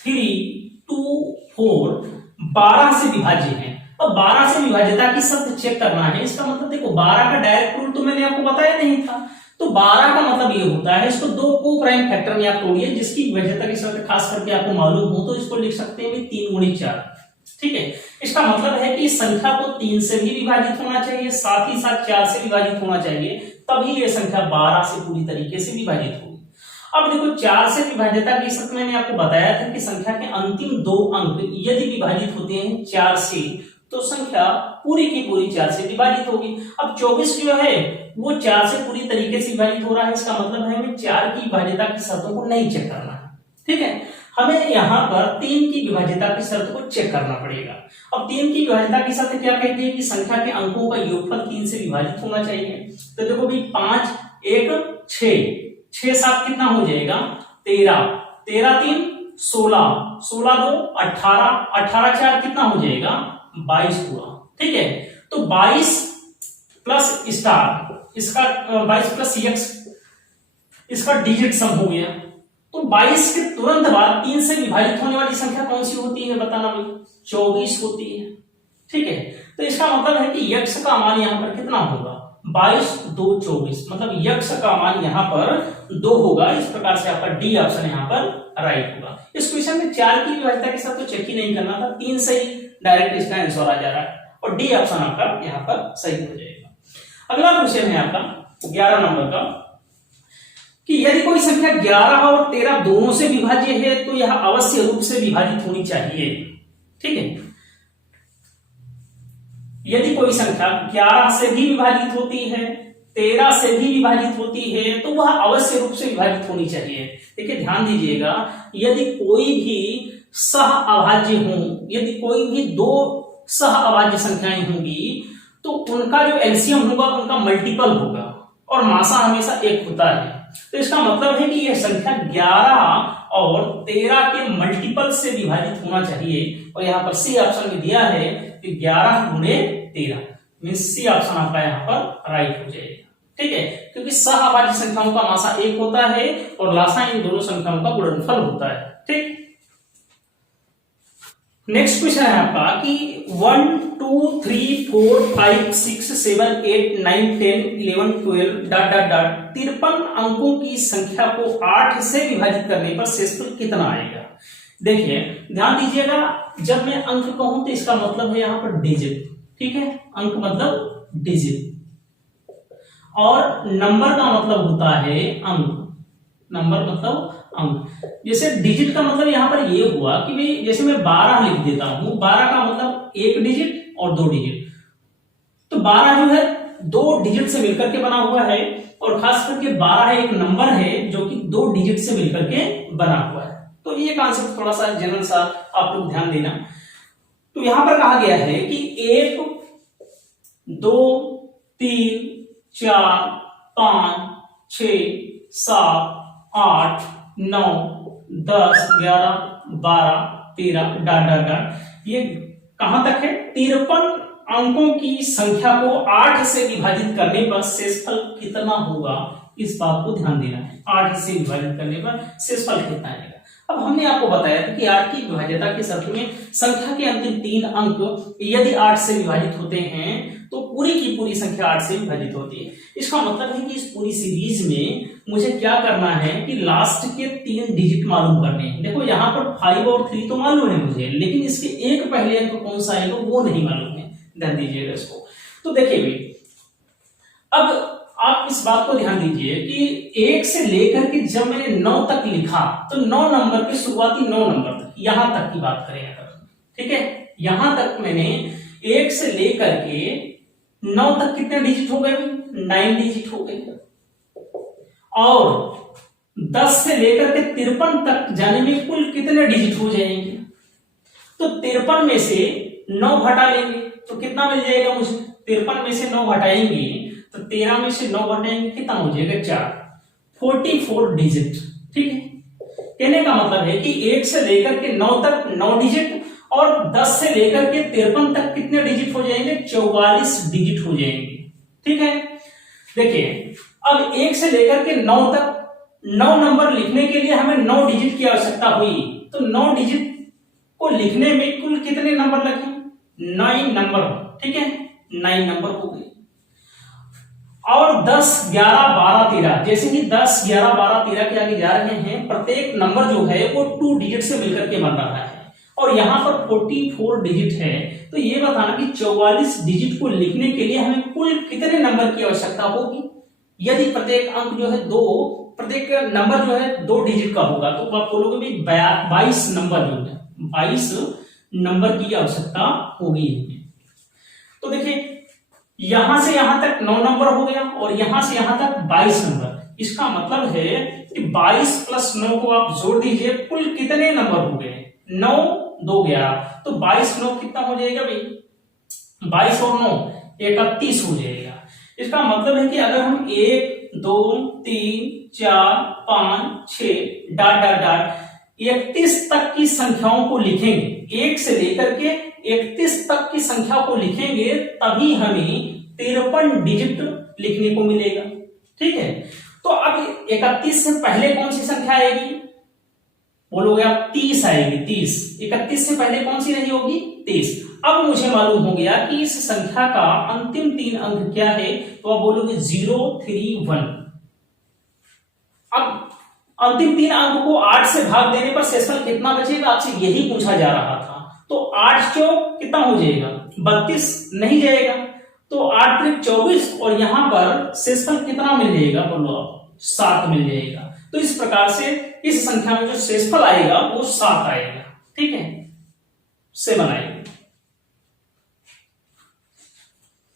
324 12 से विभाज्य है। अब 12 से विभाज्यता की शर्त चेक करना है। इसका मतलब देखो 12 का डायरेक्ट रूल तो मैंने आपको बताया नहीं था, तो 12 का मतलब ये होता है, इसको दो को प्राइम फैक्टर में आप तोड़िए, जिसकी विभाज्यता की शर्त खास करके आपको मालूम हो तो इसको लिख सकते हैं 3 गुणित 4। ठीक है, इसका मतलब है कि संख्या को 3 से भी विभाजित होना चाहिए, साथ ही साथ 4 से विभाजित होना चाहिए, तभी ये संख्या 12 से पूरी तरीके से विभाजित होगी। अब देखो 4 से विभाज्यता की शर्त मैंने आपको बताया था कि संख्या के अंतिम 2 अंक यदि विभाजित होते हैं 4 से, तो संख्या पूरी की पूरी 4 से विभाजित होगी। अब 24 जो है वो 4 से पूरी तरीके से विभाजित हो रहा है, इसका मतलब है हमें 4 की विभाज्यता की शर्तों को नहीं चेक करना है। ठीक है, हमें यहाँ पर 3 की विभाज्यता की शर्त को चेक करना पड़ेगा। अब 3 की विभाज्यता की शर्त क्या कहती है कि संख्या के अंकों का योगफल 3 से विभाजित होना चाहिए। तो देखो भाई 5 1 6 6 7 कितना हो जाएगा 13 13 3 16 16 2 18 18 4 कितना हो जाएगा 22 हुआ। ठीक है, तो 22 प्लस स्टार इसका 22 प्लस यक्स इसका डिजिट सम हो गया। तो 22 के तुरंत बाद 3 से विभाजित होने वाली संख्या कौन सी होती है बताना भाई 24 होती है। ठीक है, तो इसका मतलब है कि यक्स का मान यहां पर कितना होगा 22 2 24, मतलब यक्स का मान यहां पर 2 होगा। इस प्रकार से आपका डी ऑप्शन यहां पर राइट होगा। इस क्वेश्चन में 4 की विभाज्यता के साथ तो चेक ही नहीं करना था, 3 से ही डायरेक्ट इसका आंसर आ जा रहा है और डी ऑप्शन आपका यहां पर सही हो जाएगा। अगला क्वेश्चन है आपका 11 नंबर का कि यदि कोई संख्या 11 और 13 दोनों से विभाज्य है तो यह अवश्य रूप से विभाजित होनी चाहिए। ठीक है, यदि कोई संख्या 11 से भी विभाजित होती है 13 से भी विभाजित होती है तो वह अवश्य रूप से विभाजित होनी चाहिए। देखिए ध्यान दीजिएगा, यदि कोई भी सह अभाज्य हो, यदि कोई भी 2 सह अभाज्य संख्याएं होंगी तो उनका जो एलसीएम होगा उनका मल्टीपल होगा और मासा हमेशा 1 होता है। तो इसका मतलब है कि यह संख्या 11 और 13 के मल्टीपल से विभाजित होना चाहिए और यहाँ पर सी ऑप्शन में दिया है कि 11 गुणे 13 मींस सी ऑप्शन आपका यहाँ पर राइट हो जाएगा। ठीक है, क्योंकि सहअभाज्य संख्याओं का मासा 1 होता है और लासा इन दोनों संख्याओं का गुणनफल होता है। ठीक, नेक्स्ट क्वेश्चन है आपका कि 1 2 3 4 5 6 7 8 9 10 11 12 डॉट डॉट डॉट 53 अंकों की संख्या को 8 से विभाजित करने पर शेषफल कितना आएगा। देखिए ध्यान दीजिएगा, जब मैं अंक कहूं तो इसका मतलब है यहाँ पर डिजिट। ठीक है, अंक मतलब डिजिट और नंबर का मतलब होता है अंक। नंबर मतलब अंक। जैसे डिजिट का मतलब यहां पर ये हुआ कि भाई जैसे मैं 12 लिख देता हूं, 12 का मतलब 1 डिजिट और 2 डिजिट। तो 12 जो है 2 डिजिट से मिलकर के बना हुआ है और खास करके 12 एक नंबर है जो कि 2 डिजिट से मिलकर के बना हुआ है। तो ये कॉन्सेप्ट थोड़ा सा जनरल सा आप लोग ध्यान देना। तो यहां पर कहा गया है कि 1 2 3 4 5 6 7 8 9 10 11 12 13 डॉट डॉट डॉट। ये कहां तक है 53 अंकों की संख्या को 8 से विभाजित करने पर शेषफल कितना होगा, इस बात को ध्यान देना है। 8 से विभाजित करने पर शेषफल कितना आएगा। अब हमने आपको बताया था कि 8 की विभाज्यता के शर्त में संख्या के अंतिम 3 अंक यदि 8 से विभाजित होते हैं तो पूरी की पूरी संख्या 8 से विभाजित होती है। इसका मतलब है कि इस पूरी सीरीज में मुझे क्या करना है कि लास्ट के 3 डिजिट मालूम करने हैं। देखो यहाँ पर 5 और 3 तो मालूम है मुझे, लेकिन इसके एक पहले अंक कौन सा आएगा वो नहीं मालूम है। ध्यान दीजिएगा इसको। तो देखिए भाई, अब आप इस बात को ध्यान दीजिए कि 1 से लेकर के जब मैंने 9 तक लिखा तो 9 नंबर के शुरुआती 9 नंबर तक, यहां तक की बात करें अगर, ठीक है, यहां तक मैंने 1 से लेकर के 9 तक कितने डिजिट हो गए, 9 डिजिट हो गए। और 10 से लेकर के 53 तक जाने में कुल कितने डिजिट हो जाएंगे, तो 53 में से 9 घटा लेंगे तो कितना मिल जाएगा मुझे, 53 में से 9 घटाएंगे तो 13 में से 9 घटाएंगे कितना हो जाएगा 4, 44 डिजिट। ठीक है, कहने का मतलब है कि 1 से लेकर के 9 तक 9 डिजिट और 10 से लेकर के 53 तक कितने डिजिट हो जाएंगे? 44 डिजिट हो जाएंगे। ठीक है, देखिए अब 1 से लेकर के 9 तक 9 नंबर लिखने के लिए हमें 9 डिजिट की आवश्यकता हुई, तो 9 डिजिट को लिखने में कुल कितने नंबर लगे? 9 नंबर। ठीक है, 9 नंबर हो गए। और 10, 11, 12, 13, जैसे कि 10, 11, 12, 13 के आगे जा रहे हैं, प्रत्येक नंबर जो है वो 2 डिजिट से मिलकर के बन रहा है और यहाँ पर 44 डिजिट है। तो ये बताना कि 44 डिजिट को लिखने के लिए हमें कुल कितने नंबर की आवश्यकता होगी? यदि प्रत्येक अंक जो है प्रत्येक नंबर जो है 2 डिजिट का होगा तो आप बोलोगे भाई 22 नंबर जो है 22 नंबर की आवश्यकता होगी। तो देखिए यहां से यहां तक 9 नंबर हो गया और यहां से यहां तक 22 नंबर। इसका मतलब है कि 22 प्लस 9 को आप जोड़ दीजिए, कुल कितने नंबर हो गए? 9, 2, 11, तो 22, 9 कितना हो जाएगा भाई? 22 और 9 31 हो जाएगा। इसका मतलब है कि अगर हम 1, 2, 3, 4, 5, 6 डॉट डॉट डॉट 31 तक की संख्याओं को लिखेंगे, 1 से लेकर के 31 तक की संख्या को लिखेंगे, तभी हमें 53 डिजिट लिखने को मिलेगा। ठीक है, तो अब 31 से पहले कौन सी संख्या आएगी? बोलोगे आप 30 आएगी। 30 31 से पहले कौन सी रही होगी? 30। अब मुझे मालूम हो गया कि इस संख्या का अंतिम 3 अंक क्या है, तो आप बोलोगे 031। अब अंतिम 3 अंक को 8 से भाग देने पर शेषफल कितना बचेगा? आपसे यही पूछा जा रहा था। तो 8 चौक कितना हो जाएगा? 32 नहीं जाएगा, तो 8 त्रिक 24 और यहां पर शेषफल कितना मिल जाएगा? बोलो आप 7 मिल जाएगा। तो इस प्रकार से इस संख्या में जो शेषफल आएगा वो 7 आएगा। ठीक है, 7 आएगा।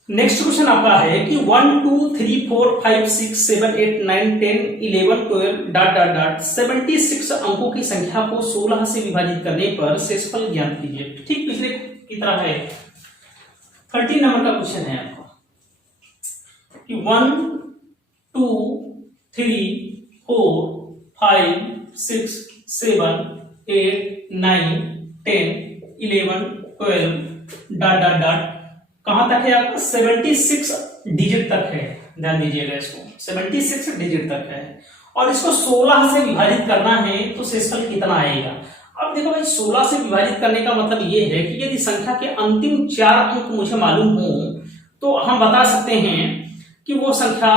नेक्स्ट क्वेश्चन आपका है कि 1, 2, 3, 4, 5, 6, 7, 8, 9, 10, 11, 12 डॉट डॉट डॉट 76 अंकों की संख्या को 16 से विभाजित करने पर शेषफल ज्ञात कीजिए। ठीक पिछले की तरह है। 13 नंबर का क्वेश्चन है आपका कि 1, 2, 3, 4, 5, 6, 7, 8, 9, 10, 11, 12 डॉट डॉट डॉट कहां तक है आपका? 76 डिजिट तक है। ध्यान दीजिएगा, इसको 76 डिजिट तक है और इसको 16 से विभाजित करना है तो शेषफल कितना आएगा? अब देखो भाई, 16 से विभाजित करने का मतलब ये है कि यदि संख्या के अंतिम 4 अंक मुझे मालूम हो तो हम बता सकते हैं कि वो संख्या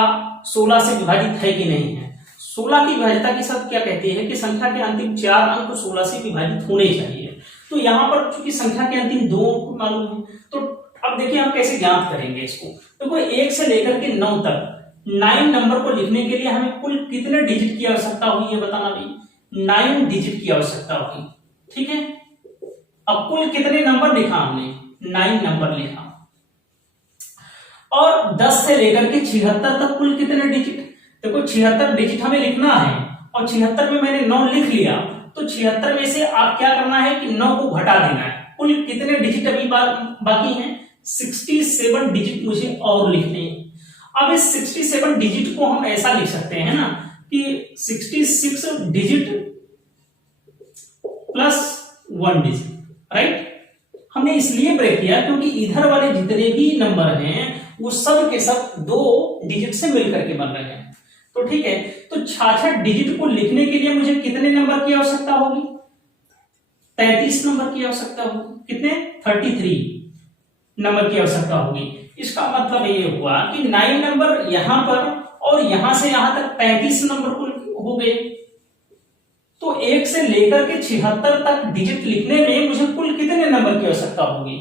16 से विभाजित है कि नहीं है। 16 की विभाज्यता की शर्त क्या कहती है कि संख्या के अंतिम 4 अंक 16 से विभाजित होने चाहिए। तो यहाँ पर चूंकि संख्या के अंतिम 2 अंक मालूम है, तो अब देखिए हम कैसे ज्ञात करेंगे इसको। तो कोई 1 से लेकर के 9 तक 9 नंबर को लिखने के लिए हमें कुल कितने डिजिट की आवश्यकता हुई है बताना भाई? 9 डिजिट की आवश्यकता हुई। ठीक है, अब कुल कितने नंबर लिखा हमने? 9 नंबर लिखा। और 10 से लेकर के 76 तक कुल कितने डिजिट? देखो 76 डिजिट हमें लिखना है और 76 में मैंने 9 लिख लिया, तो 76 में से आप क्या करना है कि 9 को घटा देना है। कुल कितने डिजिट अभी बाकी हैं? 67 डिजिट मुझे और लिखने हैं। अब इस 67 डिजिट को हम ऐसा लिख सकते हैं ना कि 66 डिजिट प्लस 1 डिजिट, राइट। हमने इसलिए ब्रेक किया क्योंकि इधर वाले जितने भी नंबर हैं वो सब के सब 2 डिजिट से मिलकर के बन रहे हैं। तो ठीक है, तो 66 डिजिट को लिखने के लिए मुझे कितने नंबर की आवश्यकता होगी? 33 नंबर की आवश्यकता होगी। कितने? 33 नंबर की आवश्यकता होगी। इसका मतलब ये हुआ कि 9 नंबर यहां पर और यहां से यहां तक 35 नंबर कुल हो गए। तो 1 से लेकर के 76 तक डिजिट लिखने में मुझे कुल कितने नंबर की आवश्यकता होगी?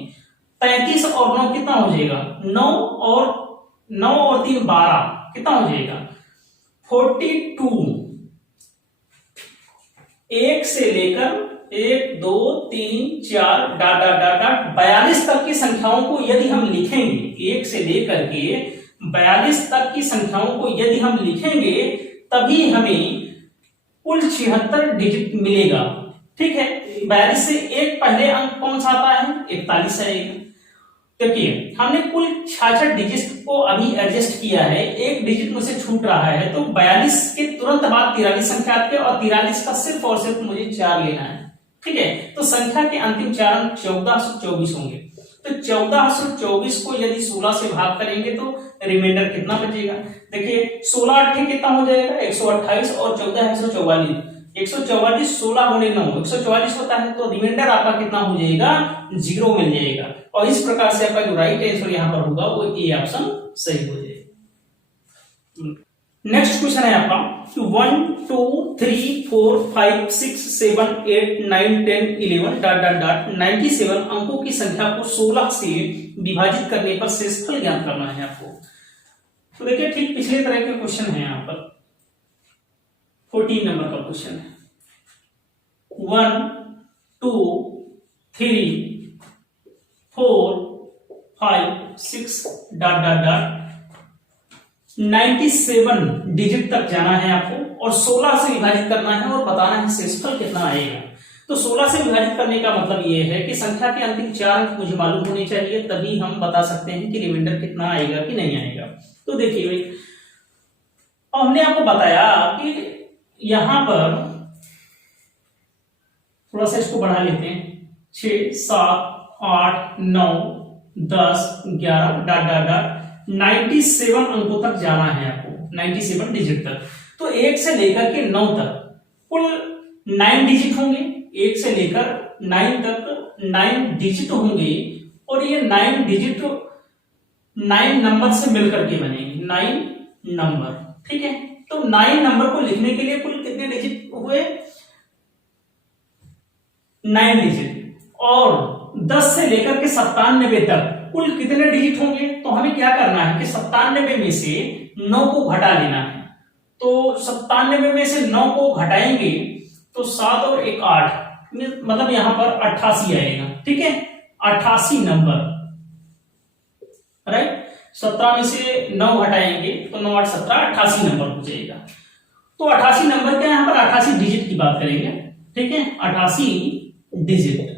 33 और 9 कितना हो जाएगा? 9 और 3 12 कितना हो जाएगा? 42। 1 से लेकर 1, 2, 3, 4 डॉट डॉट डॉट डॉट 42 तक की संख्याओं को यदि हम लिखेंगे, 1 से लेकर के 42 तक की संख्याओं को यदि हम लिखेंगे तभी हमें कुल 76 डिजिट मिलेगा। ठीक है, 42 से एक पहले अंक कौन सा आता है? 41 आएगा। देखिए हमने कुल 66 डिजिट को अभी एडजस्ट किया है, एक डिजिट में से छूट रहा है, तो 42 के तुरंत बाद 43 संख्या आती है और 43 का सिर्फ और सिर्फ मुझे 4 लेना है। ठीक है, तो संख्या के अंतिम 4 अंक 1424 होंगे। तो 1424 को यदि 16 से भाग करेंगे तो रिमाइंडर कितना बचेगा? देखिए 16 8 कितना हो जाएगा? 128 और 14 है 144। 144 16 गुणे 9 144 होता है, तो रिमाइंडर आपका कितना हो जाएगा? 0 मिल जाएगा। और इस प्रकार से आपका जो राइट आंसर यहां पर होगा वो ए ऑप्शन सही हो जाएगा। नेक्स्ट क्वेश्चन है आपका 1 2 3 4 5 6 7 8 9 10 11 डॉट डॉट डॉट 97 अंकों की संख्या को 16 से विभाजित करने पर शेषफल ज्ञात करना है आपको। तो देखिए ठीक पिछले तरह के क्वेश्चन है यहाँ पर 14 नंबर का क्वेश्चन है 1 2 3 4 5 6 डॉट डॉट डॉट 97 डिजिट तक जाना है आपको और 16 से विभाजित करना है और बताना है शेषफल कितना आएगा। तो 16 से विभाजित करने का मतलब ये है कि संख्या के अंतिम 4 अंक मुझे मालूम होने चाहिए, तभी हम बता सकते हैं कि रिमाइंडर कितना आएगा कि नहीं आएगा। तो देखिए भाई हमने आपको बताया कि यहां पर थोड़ा सा इसको बढ़ा लेते हैं 6 7 8 9 10 11 डॉट डॉट डॉट 97 अंकों तक जाना है आपको, 97 डिजिट तक। तो 1 से लेकर के 9 तक कुल 9 डिजिट होंगे, 1 से लेकर 9 तक 9 डिजिट होंगे और ये 9 डिजिट 9 नंबर से मिलकर के बनेंगे 9 नंबर। ठीक है, तो 9 नंबर को लिखने के लिए कुल कितने डिजिट हुए? 9 डिजिट। और 10 से लेकर के 97 तक कुल कितने डिजिट होंगे? तो हमें क्या करना है कि 97 में से 9 को घटा लेना है। तो 97 में से 9 को घटाएंगे तो 7 और 1 8 मतलब यहां पर 88 आएगा। ठीक है, 88 नंबर, राइट। 17 में से 9 घटाएंगे तो 9 8 17 88 नंबर हो जाएगा। तो 88 नंबर के यहां पर 88 डिजिट की बात करेंगे। ठीक है, 88 डिजिट।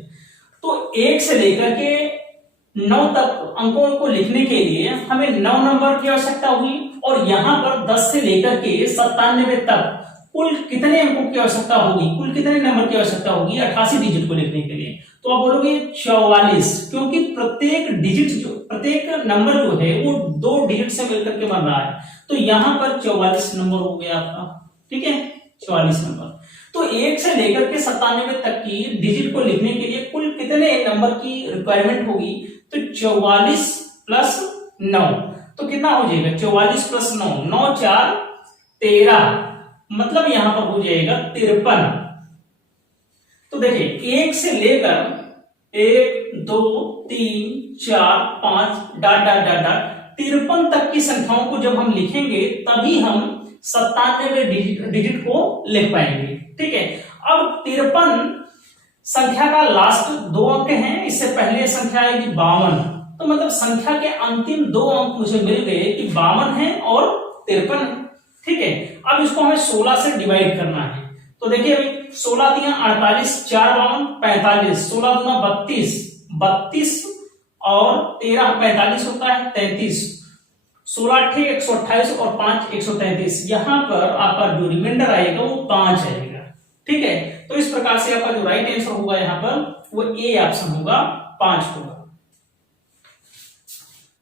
तो 1 से लेकर के 9 तक अंकों को लिखने के लिए हमें 9 नंबर की आवश्यकता हुई और यहां पर 10 से लेकर के 97 तक कुल कितने अंकों की आवश्यकता होगी, कुल कितने नंबर की आवश्यकता होगी 88 डिजिट को लिखने के लिए? तो आप बोलोगे 44, क्योंकि प्रत्येक डिजिट प्रत्येक नंबर जो है वो 2 डिजिट से मिलकर के बन रहा है। तो यहां पर 44 नंबर हो गया आपका। ठीक है, 44 नंबर। तो 1 से लेकर के 97 तक की डिजिट को लिखने के लिए कुल कितने नंबर की रिक्वायरमेंट होगी? तो 44 प्लस 9 तो कितना हो जाएगा? 44 प्लस 9 9 4 13 मतलब यहां पर हो जाएगा 53। तो देखिए 1 से लेकर 1 2 3 4 5 डॉट डॉट डॉट डॉट 53 तक की संख्याओं को जब हम लिखेंगे तभी हम 97 डिजिट को लिख पाएंगे। ठीक है, अब 53 संख्या का लास्ट 2 अंक हैं, इससे पहले संख्या आएगी 52। तो मतलब संख्या के अंतिम 2 अंक मुझे मिल गए कि 52 है और 53 है। ठीक है, अब इसको हमें 16 से डिवाइड करना है। तो देखिए अभी 16 दिया 48 4 52 45 16 दूना 32 32 और 13 45 होता है 33 16 8 128 और 5 133। यहां पर आपका जो रिमाइंडर आएगा वो 5 आएगा। ठीक है, तो इस प्रकार से आपका जो राइट आंसर होगा यहां पर वो ए ऑप्शन होगा, 5 होगा।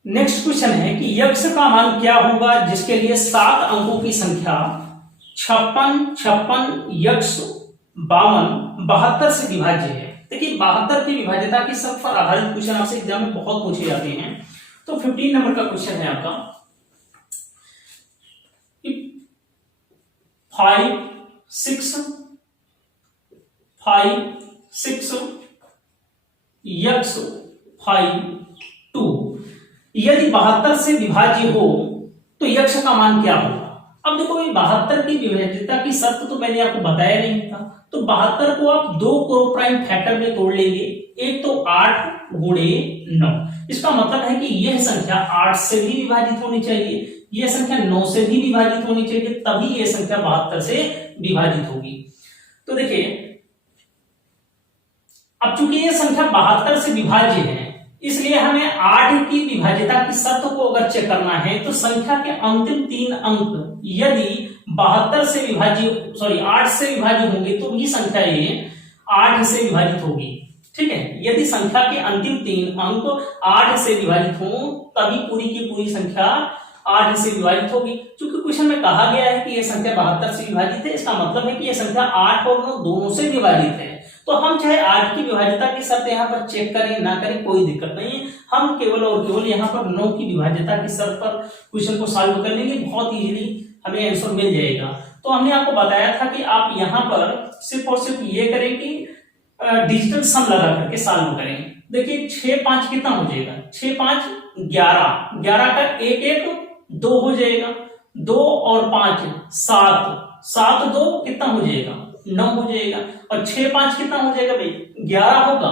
नेक्स्ट क्वेश्चन है कि यक्ष का मान क्या होगा जिसके लिए 7 अंकों की संख्या 56 56 यक्ष 52 72 से विभाज्य है। देखिए 72 की विभाज्यता की सब पर आधारित क्वेश्चन आपसे एग्जाम में बहुत पूछे जाते हैं। तो 15 नंबर का क्वेश्चन है आपका 5 6 यक्ष 5 2 यदि 72 से विभाज्य हो तो यक्ष का मान क्या होगा? अब देखो 72 की विभाज्यता की शर्त तो मैंने आपको बताया नहीं था। तो 72 को आप 2 प्राइम फैक्टर में तोड़ लेंगे। एक तो 8 गुणे 9, इसका मतलब है कि यह संख्या 8 से भी विभाजित होनी चाहिए, यह संख्या 9 से भी विभाजित होनी चाहिए, तभी यह संख्या 72 से विभाजित होगी। तो देखिए अब चूंकि यह संख्या 72 से विभाज्य है इसलिए हमें 8 की विभाज्यता की शर्त को अगर चेक करना है तो संख्या के अंतिम 3 अंक यदि 8 से विभाज्य होंगे तो भी संख्या ये 8 से विभाजित होगी। ठीक है, यदि संख्या के अंतिम 3 अंक 8 से विभाजित हो तभी पूरी की पूरी संख्या 8 से विभाजित होगी। क्योंकि क्वेश्चन में कहा गया है कि यह संख्या 72 से विभाजित है, इसका मतलब है कि यह संख्या 8 और 9 दोनों से विभाजित है। तो हम चाहे 8 की विभाज्यता की शर्त यहाँ पर चेक करें ना करें कोई दिक्कत नहीं है, हम केवल और केवल यहाँ पर 9 की विभाज्यता की शर्त पर क्वेश्चन को सॉल्व कर लेंगे, बहुत इजीली हमें आंसर मिल जाएगा। तो हमने आपको बताया था कि आप यहाँ पर सिर्फ और सिर्फ ये करें कि डिजिटल सम लगा करके सॉल्व करें। देखिए 6 5 कितना हो जाएगा, 6 5 11, 11 का 1 1 2 हो जाएगा, 2 और 5 7, 7 2 कितना हो जाएगा 9 हो जाएगा, और 6 5 कितना हो जाएगा भाई 11 होगा,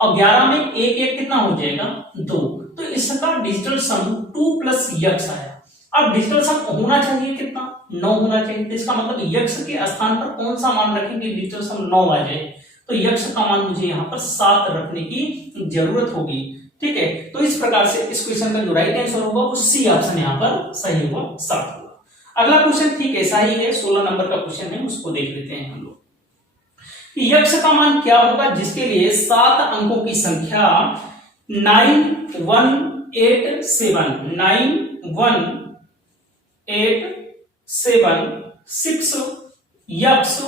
और 11 में 1 1 कितना हो जाएगा 2। तो इसका डिजिटल सम 2 प्लस यक्स आया। अब डिजिटल सम होना चाहिए कितना 9 होना चाहिए, तो इसका मतलब यक्स के स्थान पर कौन सा मान रखेंगे डिजिटल सम 9 आ जाए, तो यक्स का मान मुझे यहाँ पर 7 रखने की जरूरत होगी। ठीक है, तो इस प्रकार से इस क्वेश्चन का जो राइट आंसर होगा वो सी ऑप्शन यहाँ पर सही होगा, 7 होगा। अगला क्वेश्चन ठीक ऐसा ही है, 16 नंबर का क्वेश्चन है, उसको देख लेते हैं हम लोग। यक्स का मान क्या होगा जिसके लिए 7 अंकों की संख्या 9187 यक्स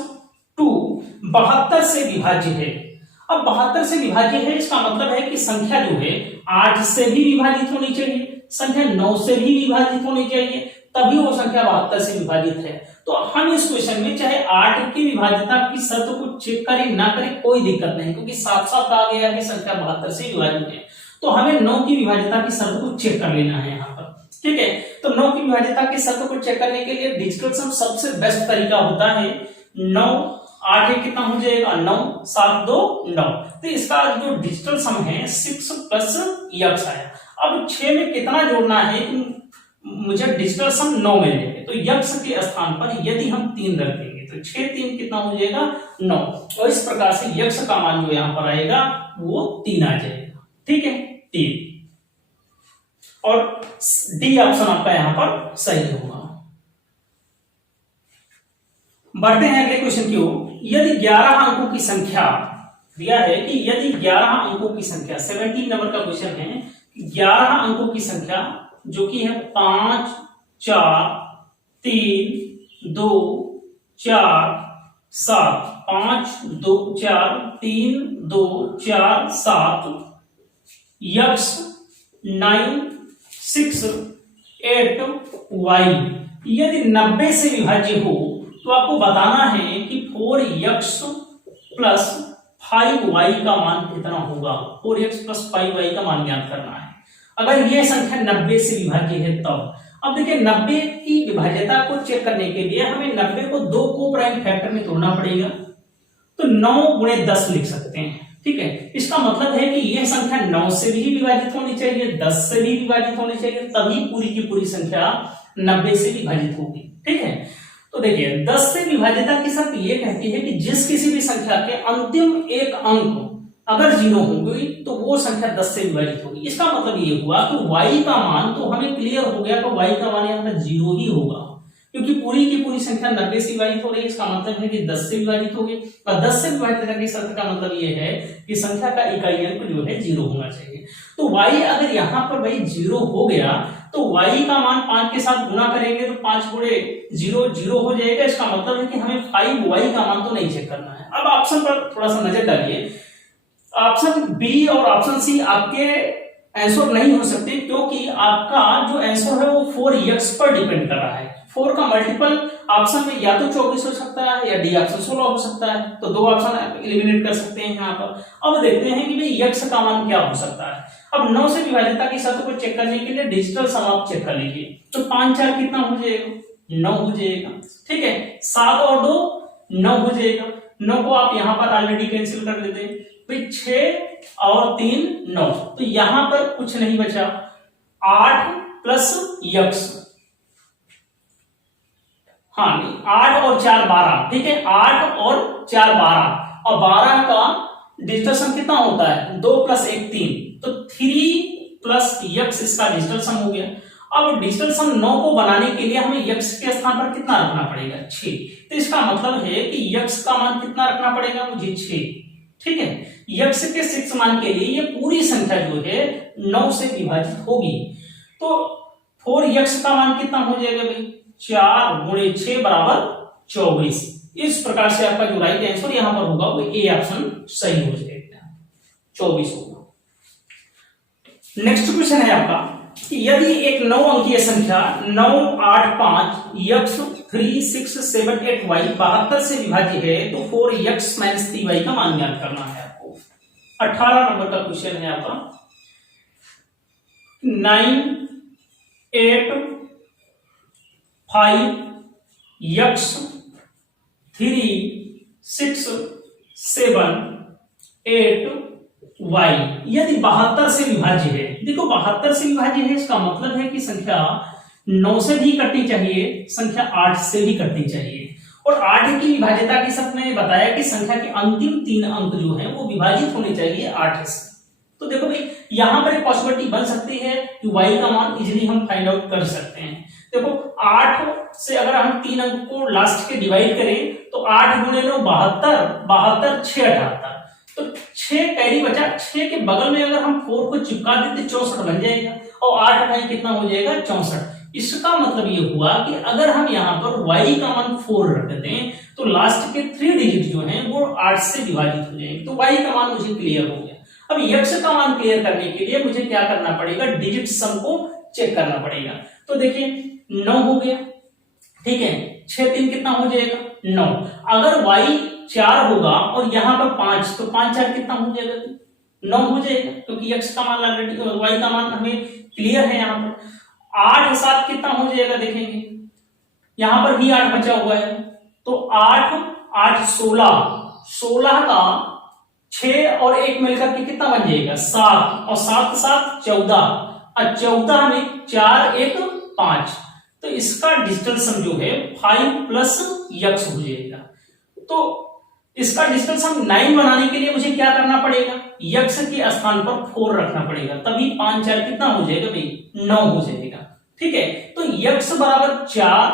2 72 से विभाज्य है। अब 72 से विभाज्य है, इसका मतलब है कि संख्या जो है 8 से भी विभाजित होनी चाहिए, संख्या 9 से भी विभाजित होनी चाहिए, तभी वो संख्या 72 से विभाजित है। तो हम इस क्वेश्चन में चाहे 8 की विभाज्यता की शर्त को चेक करें ना करें कोई दिक्कत नहीं, क्योंकि साफ साफ कहा गया है कि संख्या 72 से विभाजित है। तो हमें 9 की विभाज्यता की शर्त को चेक कर लेना है यहाँ पर। ठीक है, तो 9 की विभाज्यता की शर्त को चेक करने के लिए डिजिटल सम सबसे बेस्ट तरीका होता है। 9 8 1 कितना हो जाएगा 9, 7 2 9। तो इसका जो डिजिटल सम है 6 प्लस यक्स आया। अब 6 में कितना जोड़ना है कि मुझे डिजिटल सम 9 मिलेगा, तो यक्स के स्थान पर यदि हम 3 रख देंगे तो 6 3 कितना हो जाएगा 9, और इस प्रकार से यक्स का मान जो यहाँ पर आएगा वो 3 आ जाएगा। ठीक है, 3 और डी ऑप्शन आपका यहाँ पर सही होगा। बढ़ते हैं अगले क्वेश्चन की ओर। यदि 11 अंकों की संख्या दिया है कि यदि 11 अंकों की संख्या 17 नंबर का क्वेश्चन है, 11 अंकों की संख्या जो कि है 5 4 3 2 4 7 5 2 4 3 2 4 7 यक्स 9 6 8 y यदि 90 से विभाज्य हो तो आपको बताना है कि 4x प्लस 5y का मान कितना होगा। 4x प्लस 5y का मान ज्ञात करना है अगर यह संख्या 90 से विभाज्य है तब। अब देखिए 90 की विभाज्यता को चेक करने के लिए हमें 90 को 2 को प्राइम फैक्टर में तोड़ना पड़ेगा, तो 9 गुणे 10 लिख सकते हैं। ठीक है, इसका मतलब है कि यह संख्या 9 से भी विभाजित होनी चाहिए, 10 से भी विभाजित होनी चाहिए, तभी पूरी की पूरी संख्या 90 से विभाजित होगी। ठीक है, तो देखिए 10 से विभाज्यता की शर्त ये कहती है कि जिस किसी भी संख्या के अंतिम एक अंक अगर 0 होंगे तो वो संख्या 10 से विभाजित होगी। इसका मतलब ये हुआ कि y का मान तो हमें क्लियर हो गया कि y का मान यहाँ पर 0 ही होगा, क्योंकि पूरी की पूरी संख्या 90 से विभाजित हो रही है। इसका मतलब है कि 10 से विभाजित होगी, और 10 से विभाजित की शर्त का मतलब ये है कि संख्या का इकाई अंक जो है 0 होना चाहिए। तो y अगर यहाँ पर भाई 0 हो गया तो y का मान 5 के साथ गुना करेंगे तो 5 गुणे 0 0 हो जाएगा। इसका मतलब है कि हमें 5y का मान तो नहीं चेक करना है। अब ऑप्शन पर थोड़ा सा नजर डालिए, ऑप्शन बी और ऑप्शन सी आपके आंसर नहीं हो सकते, क्योंकि आपका जो आंसर है वो 4x पर डिपेंड कर रहा है। 4 का मल्टीपल ऑप्शन में या तो 24 हो सकता है या डी ऑप्शन 16 हो सकता है, तो 2 ऑप्शन एलिमिनेट कर सकते हैं यहाँ पर। अब देखते हैं कि भाई x का मान क्या हो सकता है। अब 9 से विभाज्यता की शर्त को चेक करने के लिए डिजिटल सम आप चेक कर लीजिए, तो 5 4 कितना हो जाएगा 9 हो जाएगा। ठीक है, 7 और 2 9 हो जाएगा, 9 को आप यहाँ पर ऑलरेडी कैंसिल कर देते हैं, फिर 6 और 3 9, तो यहां पर कुछ नहीं बचा, 8 प्लस यक्स, हाँ नहीं 8 और 4 12। ठीक है, 8 और 4 12, और 12 का डिजिटल सम कितना होता है 2 प्लस 1 3, तो 3 प्लस यक्स इसका डिजिटल सम हो गया। अब डिजिटल सम 9 को बनाने के लिए हमें यक्स के स्थान पर कितना रखना पड़ेगा, 6। तो इसका मतलब है कि यक्स का मान कितना रखना पड़ेगा मुझे, 6। ठीक है, यक्स के 6 मान के लिए ये पूरी संख्या जो है 9 से विभाजित होगी। तो 4 यक्स का मान कितना हो जाएगा भाई, 4 गुणे 6 बराबर 24। इस प्रकार से आपका जो राइट आंसर यहां पर होगा वो ए ऑप्शन सही हो जाएगा, 24 होगा। नेक्स्ट क्वेश्चन है आपका कि यदि एक 9 अंकीय संख्या 9, 8, 5 यक्स 3, 6, 7, 8 वाई 72 से विभाज्य है तो 4 यक्स माइनस 3 वाई का मान ज्ञात करना है आपको। 18 नंबर का क्वेश्चन है आपका। 9, 8, 5 यक्स 3, 6, 7, 8 वाई यदि 72 से विभाज्य है। देखो 72 से विभाज्य है, इसका मतलब है कि संख्या 9 से भी कटनी चाहिए, संख्या 8 से भी कटनी चाहिए। और 8 की विभाज्यता के साथ मैंने बताया कि संख्या के अंतिम 3 अंक जो है वो विभाजित होने चाहिए 8 से। तो देखो भाई यहां पर एक पॉसिबिलिटी बन सकती है कि y का मान इजीली हम फाइंड आउट कर सकते हैं। देखो 8 से अगर हम 3 अंक को लास्ट के डिवाइड करें तो 8 गुणे 9 72, 72 6 78, तो 6 कैरी बचा, 6 के बगल में अगर हम 4 को चिपका देते 64 बन जाएगा और 8 हटाएं कितना हो जाएगा 64। इसका मतलब ये हुआ कि अगर हम यहाँ पर y का मान 4 रख दें तो लास्ट के 3 डिजिट जो हैं वो 8 से विभाजित हो जाएंगे। तो y का मान मुझे क्लियर हो गया। अब यक्स का मान क्लियर करने के लिए मुझे क्या करना पड़ेगा, डिजिट सम को चेक करना पड़ेगा। तो देखिए 9 हो गया, ठीक है, 6 3 कितना हो जाएगा 9। अगर y 4 होगा और यहाँ पर 5 तो 5 4 कितना हो जाएगा 9 हो जाएगा, क्योंकि x का मान ऑलरेडी y का मान हमें क्लियर है। यहाँ पर 8 7 कितना हो जाएगा देखेंगे, यहाँ पर भी 8 बचा हुआ है तो 8 8 16 का 6 और 1 मिलकर के कितना बन जाएगा 7 और 7 7 14 और 14 में 4 1 5। तो इसका डिजिटल सम जो है 5 प्लस यक्स हो जाएगा। तो इसका डिजिटल सम 9 बनाने के लिए मुझे क्या करना पड़ेगा, यक्स के स्थान पर 4 रखना पड़ेगा, तभी 5 4 कितना हो जाएगा भाई 9 हो जाएगा। ठीक है, तो यक्स बराबर 4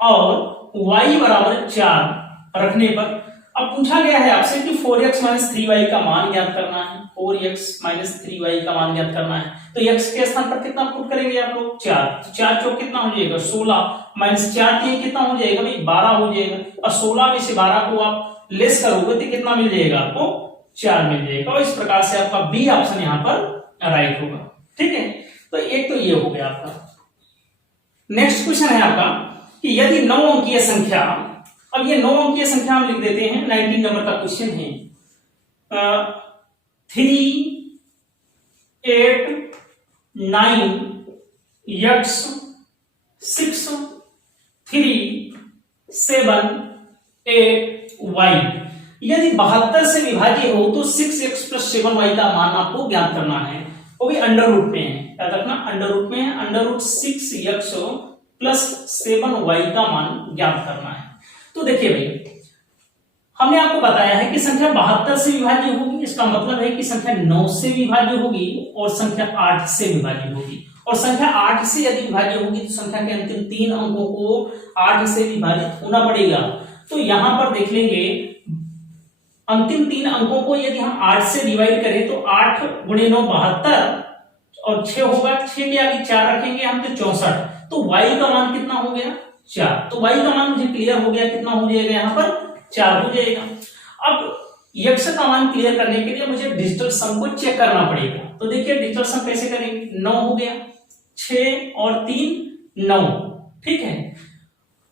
और y बराबर 4 रखने पर अब पूछा गया है आपसे कि 4x माइनस 3y का मान ज्ञात करना है। 4x माइनस 3y का मान ज्ञात करना है तो x के स्थान पर कितना पुट करेंगे आप लोग 4, तो 4 चौक कितना हो जाएगा 16 माइनस 4 3 कितना हो जाएगा भाई 12 हो जाएगा। और 16 में से 12 को आप लेस करोगे तो कितना मिल जाएगा आपको 4 मिल जाएगा। और इस प्रकार से आपका बी ऑप्शन यहाँ पर राइट होगा। ठीक है, तो एक तो ये हो गया आपका। नेक्स्ट क्वेश्चन है आपका कि यदि 9 अंकीय संख्या, अब ये 9 अंकीय संख्या हम लिख देते हैं, 19 नंबर का क्वेश्चन है। 3 8 9 यक्स 6 3 7 8 वाई यदि 72 से विभाज्य हो तो 6x प्लस 7y का मान आपको ज्ञात करना है। वो भी अंडर रूट में है, याद रखना अंडर रूट में है। Under root 6x plus 7y का मान ज्ञात करना है। तो देखिए भाई हमने आपको बताया है कि संख्या 72 से विभाज्य होगी, इसका मतलब है कि संख्या 9 से विभाज्य होगी और संख्या 8 से विभाज्य होगी। और संख्या 8 से यदि विभाज्य होगी तो संख्या के अंतिम 3 अंकों को 8 से विभाजित होना पड़ेगा। तो यहां पर देख लेंगे अंतिम 3 अंकों को यदि हम 8 से डिवाइड करें तो 8 गुणे 9 72 और 6 होगा, 6 के आगे 4 रखेंगे हम तो 64। तो y का मान कितना हो गया 4। तो y का मान मुझे क्लियर हो गया, कितना हो जाएगा यहाँ पर 4 हो जाएगा। अब यक्स का मान क्लियर करने के लिए मुझे डिजिटल सम को चेक करना पड़ेगा। तो देखिए डिजिटल सम कैसे करेंगे, 9 हो गया, 6 और 3 9, ठीक है।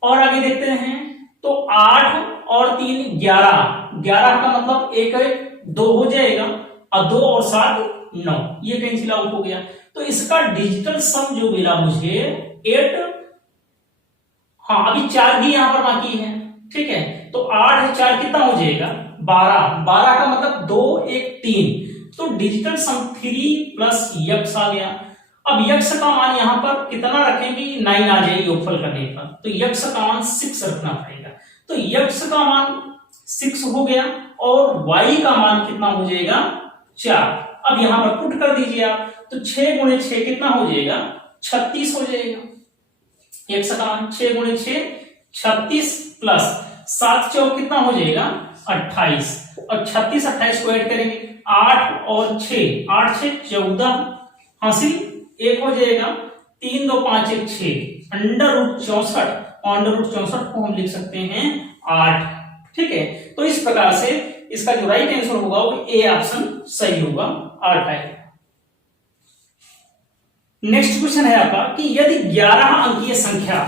और आगे देखते हैं तो 8 और 3 11, 11 का मतलब 1 1 2 हो जाएगा और 2 और 7 9, ये कैंसिल आउट हो गया। तो इसका डिजिटल सम जो मिला मुझे 8, हाँ अभी 4 भी यहां पर बाकी है, ठीक है। तो 8 4 कितना हो जाएगा 12, 12 का मतलब 2 1 3। तो डिजिटल सम 3 प्लस यक्स आ गया। अब यक्स का मान यहां पर कितना रखेंगे 9 आ जाएगी योगफल करने पर, तो यक्स का मान 6 रखना पड़ेगा। तो यक्स का मान 6 हो गया और y का मान कितना हो जाएगा 4। अब यहां पर पुट कर दीजिए आप, तो 6 गुणे 6 कितना हो जाएगा, 36 हो जाएगा। x का मान 6 गुणे 6 36 प्लस 7 चौक कितना हो जाएगा 28, और 36 28 को ऐड करेंगे 8 और 6 8 6 14 हासिल 1 हो जाएगा, 3 2 5 1 6 अंडर रूट 64, अंडर रूट 64 को हम लिख सकते हैं 8। ठीक है, तो इस प्रकार से इसका जो राइट आंसर होगा वो ए ऑप्शन सही होगा, 8 आएगा। नेक्स्ट क्वेश्चन है आपका कि यदि 11 अंकीय संख्या,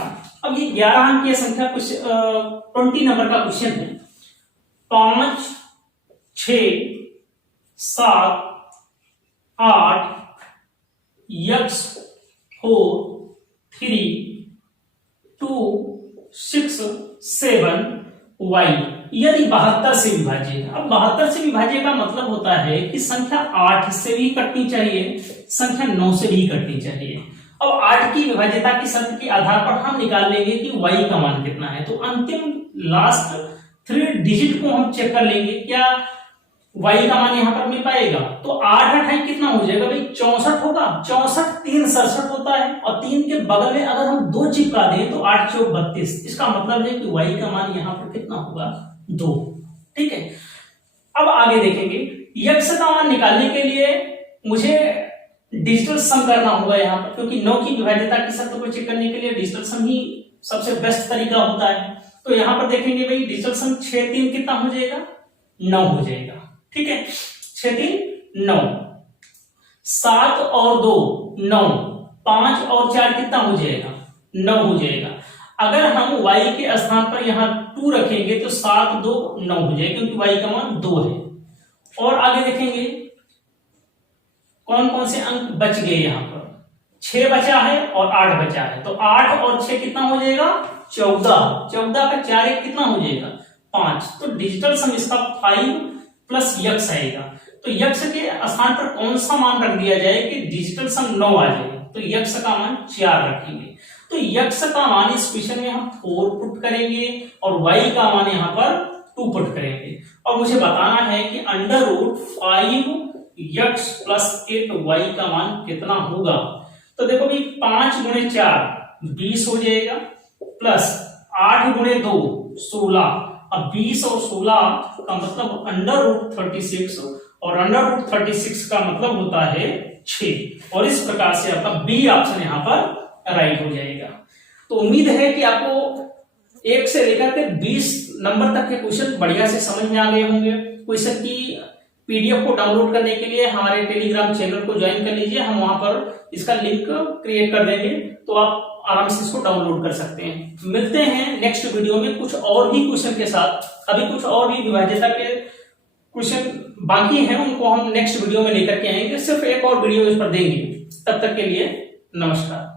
अब ये 11 अंकीय संख्या कुछ 20 नंबर का क्वेश्चन है, 5 6 7 8 x 4 3 2 6 7 y यदि 72 से विभाज्य है। अब 72 से विभाज्य का मतलब होता है कि संख्या 8 से भी कटनी चाहिए, संख्या 9 से भी कटनी चाहिए। अब 8 की विभाज्यता की शर्त के आधार पर हम निकाल लेंगे कि y का मान कितना है, तो अंतिम लास्ट 3 डिजिट को हम चेक कर लेंगे क्या y का मान यहां पर मिल पाएगा। तो 8 8 कितना हो जाएगा भाई 64 होगा, 64 3 67 होता है, और 3 के बगल में अगर हम 2 चिपका दें तो 8 चौक 32, इसका मतलब है कि y का मान यहां पर कितना होगा 2। ठीक है, अब आगे देखेंगे x का मान निकालने के लिए मुझे डिजिटल सम करना होगा यहाँ पर, क्योंकि 9 की विभाज्यता की शर्त को चेक करने के लिए डिजिटल सम ही सबसे बेस्ट तरीका होता है। तो यहाँ पर देखेंगे भाई डिजिटल सम 6 3 कितना हो जाएगा 9 हो जाएगा। ठीक है, 6 3 9, 7 और 2 9, 5 और 4 कितना हो जाएगा 9 हो जाएगा। अगर हम y के स्थान पर यहाँ 2 रखेंगे तो 7 2 9 हो जाएगा, क्योंकि y का मान 2 है। और आगे देखेंगे कौन कौन से अंक बच गए, यहाँ पर 6 बचा है और 8 बचा है, तो 8 और 6 कितना हो जाएगा 14, 14 का 4 1 कितना हो जाएगा 5। तो डिजिटल सम इसका 5 प्लस यक्स आएगा। तो यक्स के स्थान पर कौन सा मान रख दिया जाए कि डिजिटल सम 9 आ जाए, तो यक्स का मान 4 रखेंगे। तो यक्स का मान इस क्वेश्चन में हम 4 पुट करेंगे और y का मान यहाँ पर 2 पुट करेंगे, और मुझे बताना है कि under root 5 x plus 8 y का मान कितना होगा। तो देखो भाई 5 गुणे 4 20 हो जाएगा, प्लस 8 गुणे 2 16, अब 20 और 16 का मतलब अंडर रूट 36, और अंडर रूट 36 का मतलब होता है 6, और इस प्रकार से आपका बी ऑप्शन यहाँ पर राइट हो जाएगा। तो उम्मीद है कि आपको 1 से लेकर के 20 नंबर तक के क्वेश्चन बढ़िया से समझ में आ गए होंगे। क्वेश्चन की पीडीएफ को डाउनलोड करने के लिए हमारे टेलीग्राम चैनल को ज्वाइन कर लीजिए, हम वहां पर इसका लिंक क्रिएट कर देंगे, तो आप आराम से इसको डाउनलोड कर सकते हैं। मिलते हैं नेक्स्ट वीडियो में कुछ और भी क्वेश्चन के साथ। अभी कुछ और भी विभाज्यता के क्वेश्चन बाकी हैं, उनको हम नेक्स्ट वीडियो में लेकर के आएंगे, सिर्फ एक और वीडियो इस पर देंगे। तब तक के लिए नमस्कार।